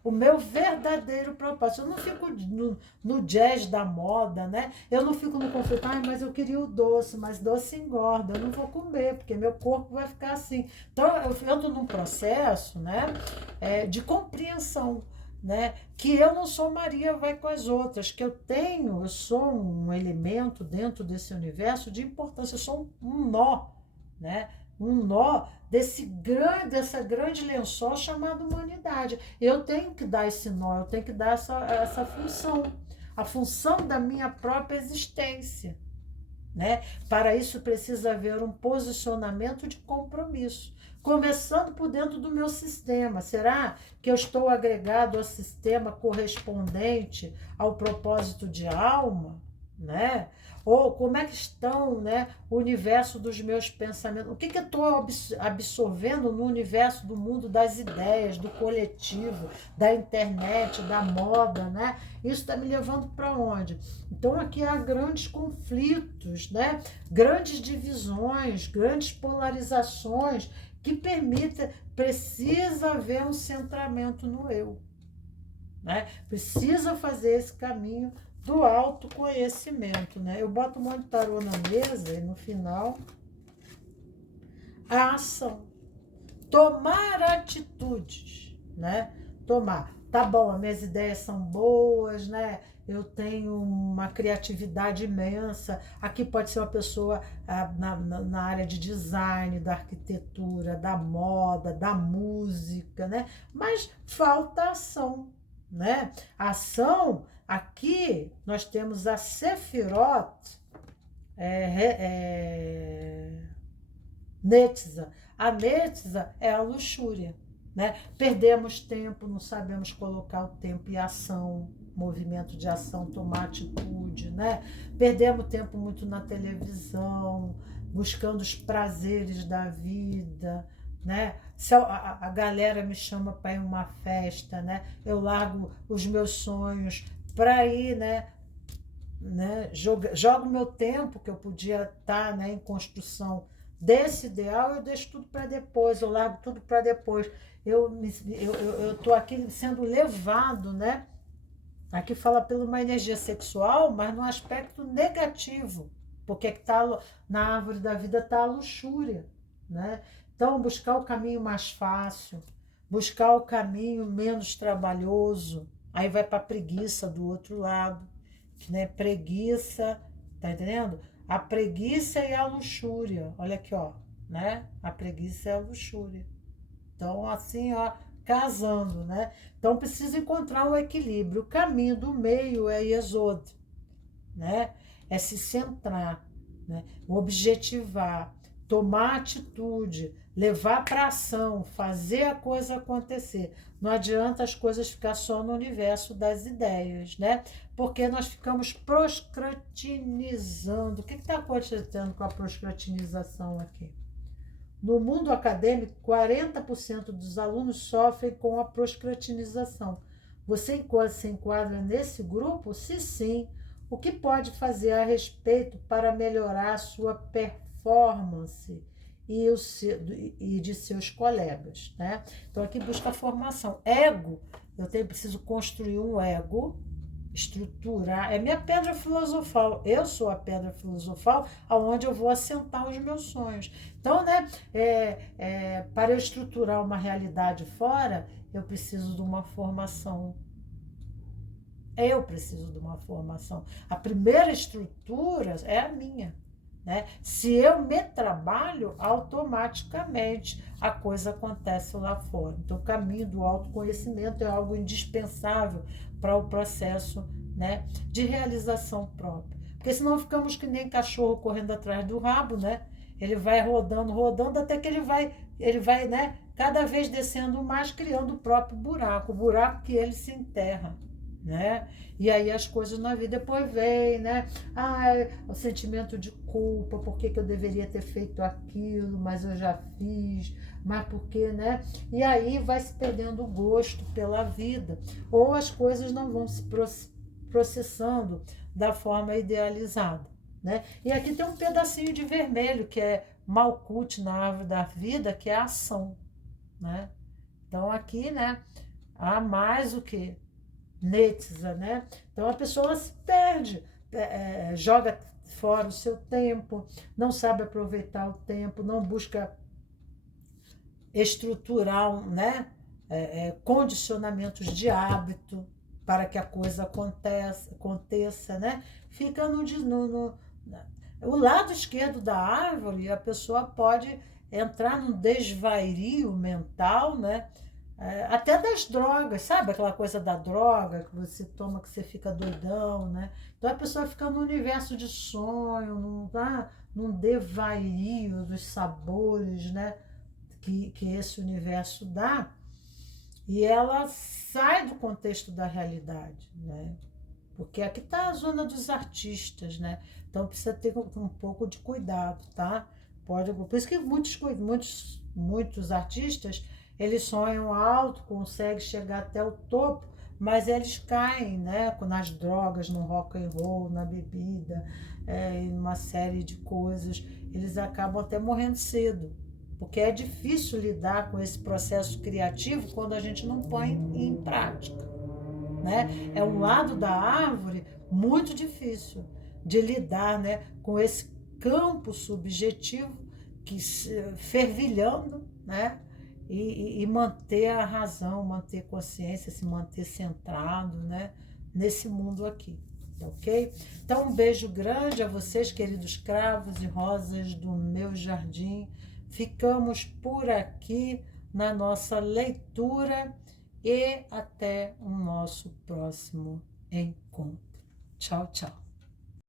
o meu verdadeiro propósito. Eu não fico no jazz da moda, né? Eu não fico no conflito, mas eu queria o doce, mas doce engorda, eu não vou comer, porque meu corpo vai ficar assim. Então, eu estou num processo, né, de compreensão, né? Que eu não sou Maria vai com as outras, que eu sou um elemento dentro desse universo de importância, eu sou um nó, né? Um nó dessa grande lençol chamado humanidade. Eu tenho que dar esse nó, eu tenho que dar essa função, a função da minha própria existência, né? Para isso precisa haver um posicionamento de compromisso, começando por dentro do meu sistema. Será que eu estou agregado ao sistema correspondente ao propósito de alma, né? Ou como é que estão, né, o universo dos meus pensamentos? O que eu estou absorvendo no universo do mundo das ideias, do coletivo, da internet, da moda, né? Isso está me levando para onde? Então aqui há grandes conflitos, né? Grandes divisões, grandes polarizações que precisa haver um centramento no eu, né? Precisa fazer esse caminho do autoconhecimento, né? Eu boto um monte de tarô na mesa e no final a ação. Tomar atitudes, né? Tomar. Tá bom, as minhas ideias são boas, né? Eu tenho uma criatividade imensa. Aqui pode ser uma pessoa na área de design, da arquitetura, da moda, da música, né? Mas falta ação, né? A ação, aqui nós temos a Sefirot Netza. A Netza é a luxúria, né? Perdemos tempo, não sabemos colocar o tempo em ação, movimento de ação, tomar atitude, né? Perdemos tempo muito na televisão, buscando os prazeres da vida, né? Se a galera me chama para ir a uma festa, né? Eu largo os meus sonhos para ir, né? Jogo meu tempo que eu podia estar, né, em construção desse ideal, eu deixo tudo para depois, eu largo tudo para depois. Eu estou aqui sendo levado, né? Aqui fala pela uma energia sexual, mas no aspecto negativo, porque que tá, na árvore da vida está a luxúria, né? Então, buscar o caminho mais fácil, buscar o caminho menos trabalhoso, aí vai para a preguiça do outro lado, né? Preguiça, tá entendendo? A preguiça e a luxúria, olha aqui, ó, né? A preguiça e a luxúria. Então, assim, ó, casando, né? Então, precisa encontrar um equilíbrio. O caminho do meio é Yesod, né? É se centrar, né? Objetivar, tomar atitude, levar para ação, fazer a coisa acontecer. Não adianta as coisas ficar só no universo das ideias, né? Porque nós ficamos proscratinizando. O que está acontecendo com a proscratinização aqui? No mundo acadêmico, 40% dos alunos sofrem com a proscratinização. Você se enquadra nesse grupo? Se sim, o que pode fazer a respeito para melhorar a sua performance e de seus colegas, né? Então, aqui busca a formação. Ego, preciso construir um ego, estruturar, é minha pedra filosofal, eu sou a pedra filosofal aonde eu vou assentar os meus sonhos. Então, né, para eu estruturar uma realidade fora, eu preciso de uma formação. Eu preciso de uma formação. A primeira estrutura é a minha, né? Se eu me trabalho, automaticamente a coisa acontece lá fora. Então, o caminho do autoconhecimento é algo indispensável para o processo, né, de realização própria. Porque senão ficamos que nem cachorro correndo atrás do rabo, né? Ele vai rodando, até que ele vai, né, cada vez descendo mais, criando o próprio buraco, o buraco que ele se enterra, né? E aí as coisas na vida depois vem, né? O sentimento de culpa, por que eu deveria ter feito aquilo, mas eu já fiz, mas por que, né? E aí vai se perdendo o gosto pela vida, ou as coisas não vão se processando da forma idealizada, né? E aqui tem um pedacinho de vermelho, que é Malkuth na árvore da vida, que é a ação, né? Então aqui, né, há mais o que? Netza, né? Então a pessoa se perde, joga fora o seu tempo, não sabe aproveitar o tempo, não busca estruturar, né? Condicionamentos de hábito para que a coisa aconteça, né? Fica o lado esquerdo da árvore, a pessoa pode entrar num desvario mental, né? Até das drogas, sabe? Aquela coisa da droga que você toma, que você fica doidão, né? Então a pessoa fica no universo de sonho, num devario dos sabores, né? Que esse universo dá, e ela sai do contexto da realidade, né? Porque aqui está a zona dos artistas, né? Então precisa ter um pouco de cuidado, tá? Por isso que muitos artistas, eles sonham alto, conseguem chegar até o topo, mas eles caem, né? Nas drogas, no rock and roll, na bebida, em uma série de coisas. Eles acabam até morrendo cedo, porque é difícil lidar com esse processo criativo quando a gente não põe em prática, né? É um lado da árvore muito difícil de lidar, né, com esse campo subjetivo que fervilhando, né? E manter a razão, manter consciência, se manter centrado, né, nesse mundo aqui, ok? Então, um beijo grande a vocês, queridos cravos e rosas do meu jardim. Ficamos por aqui na nossa leitura e até o nosso próximo encontro. Tchau, tchau.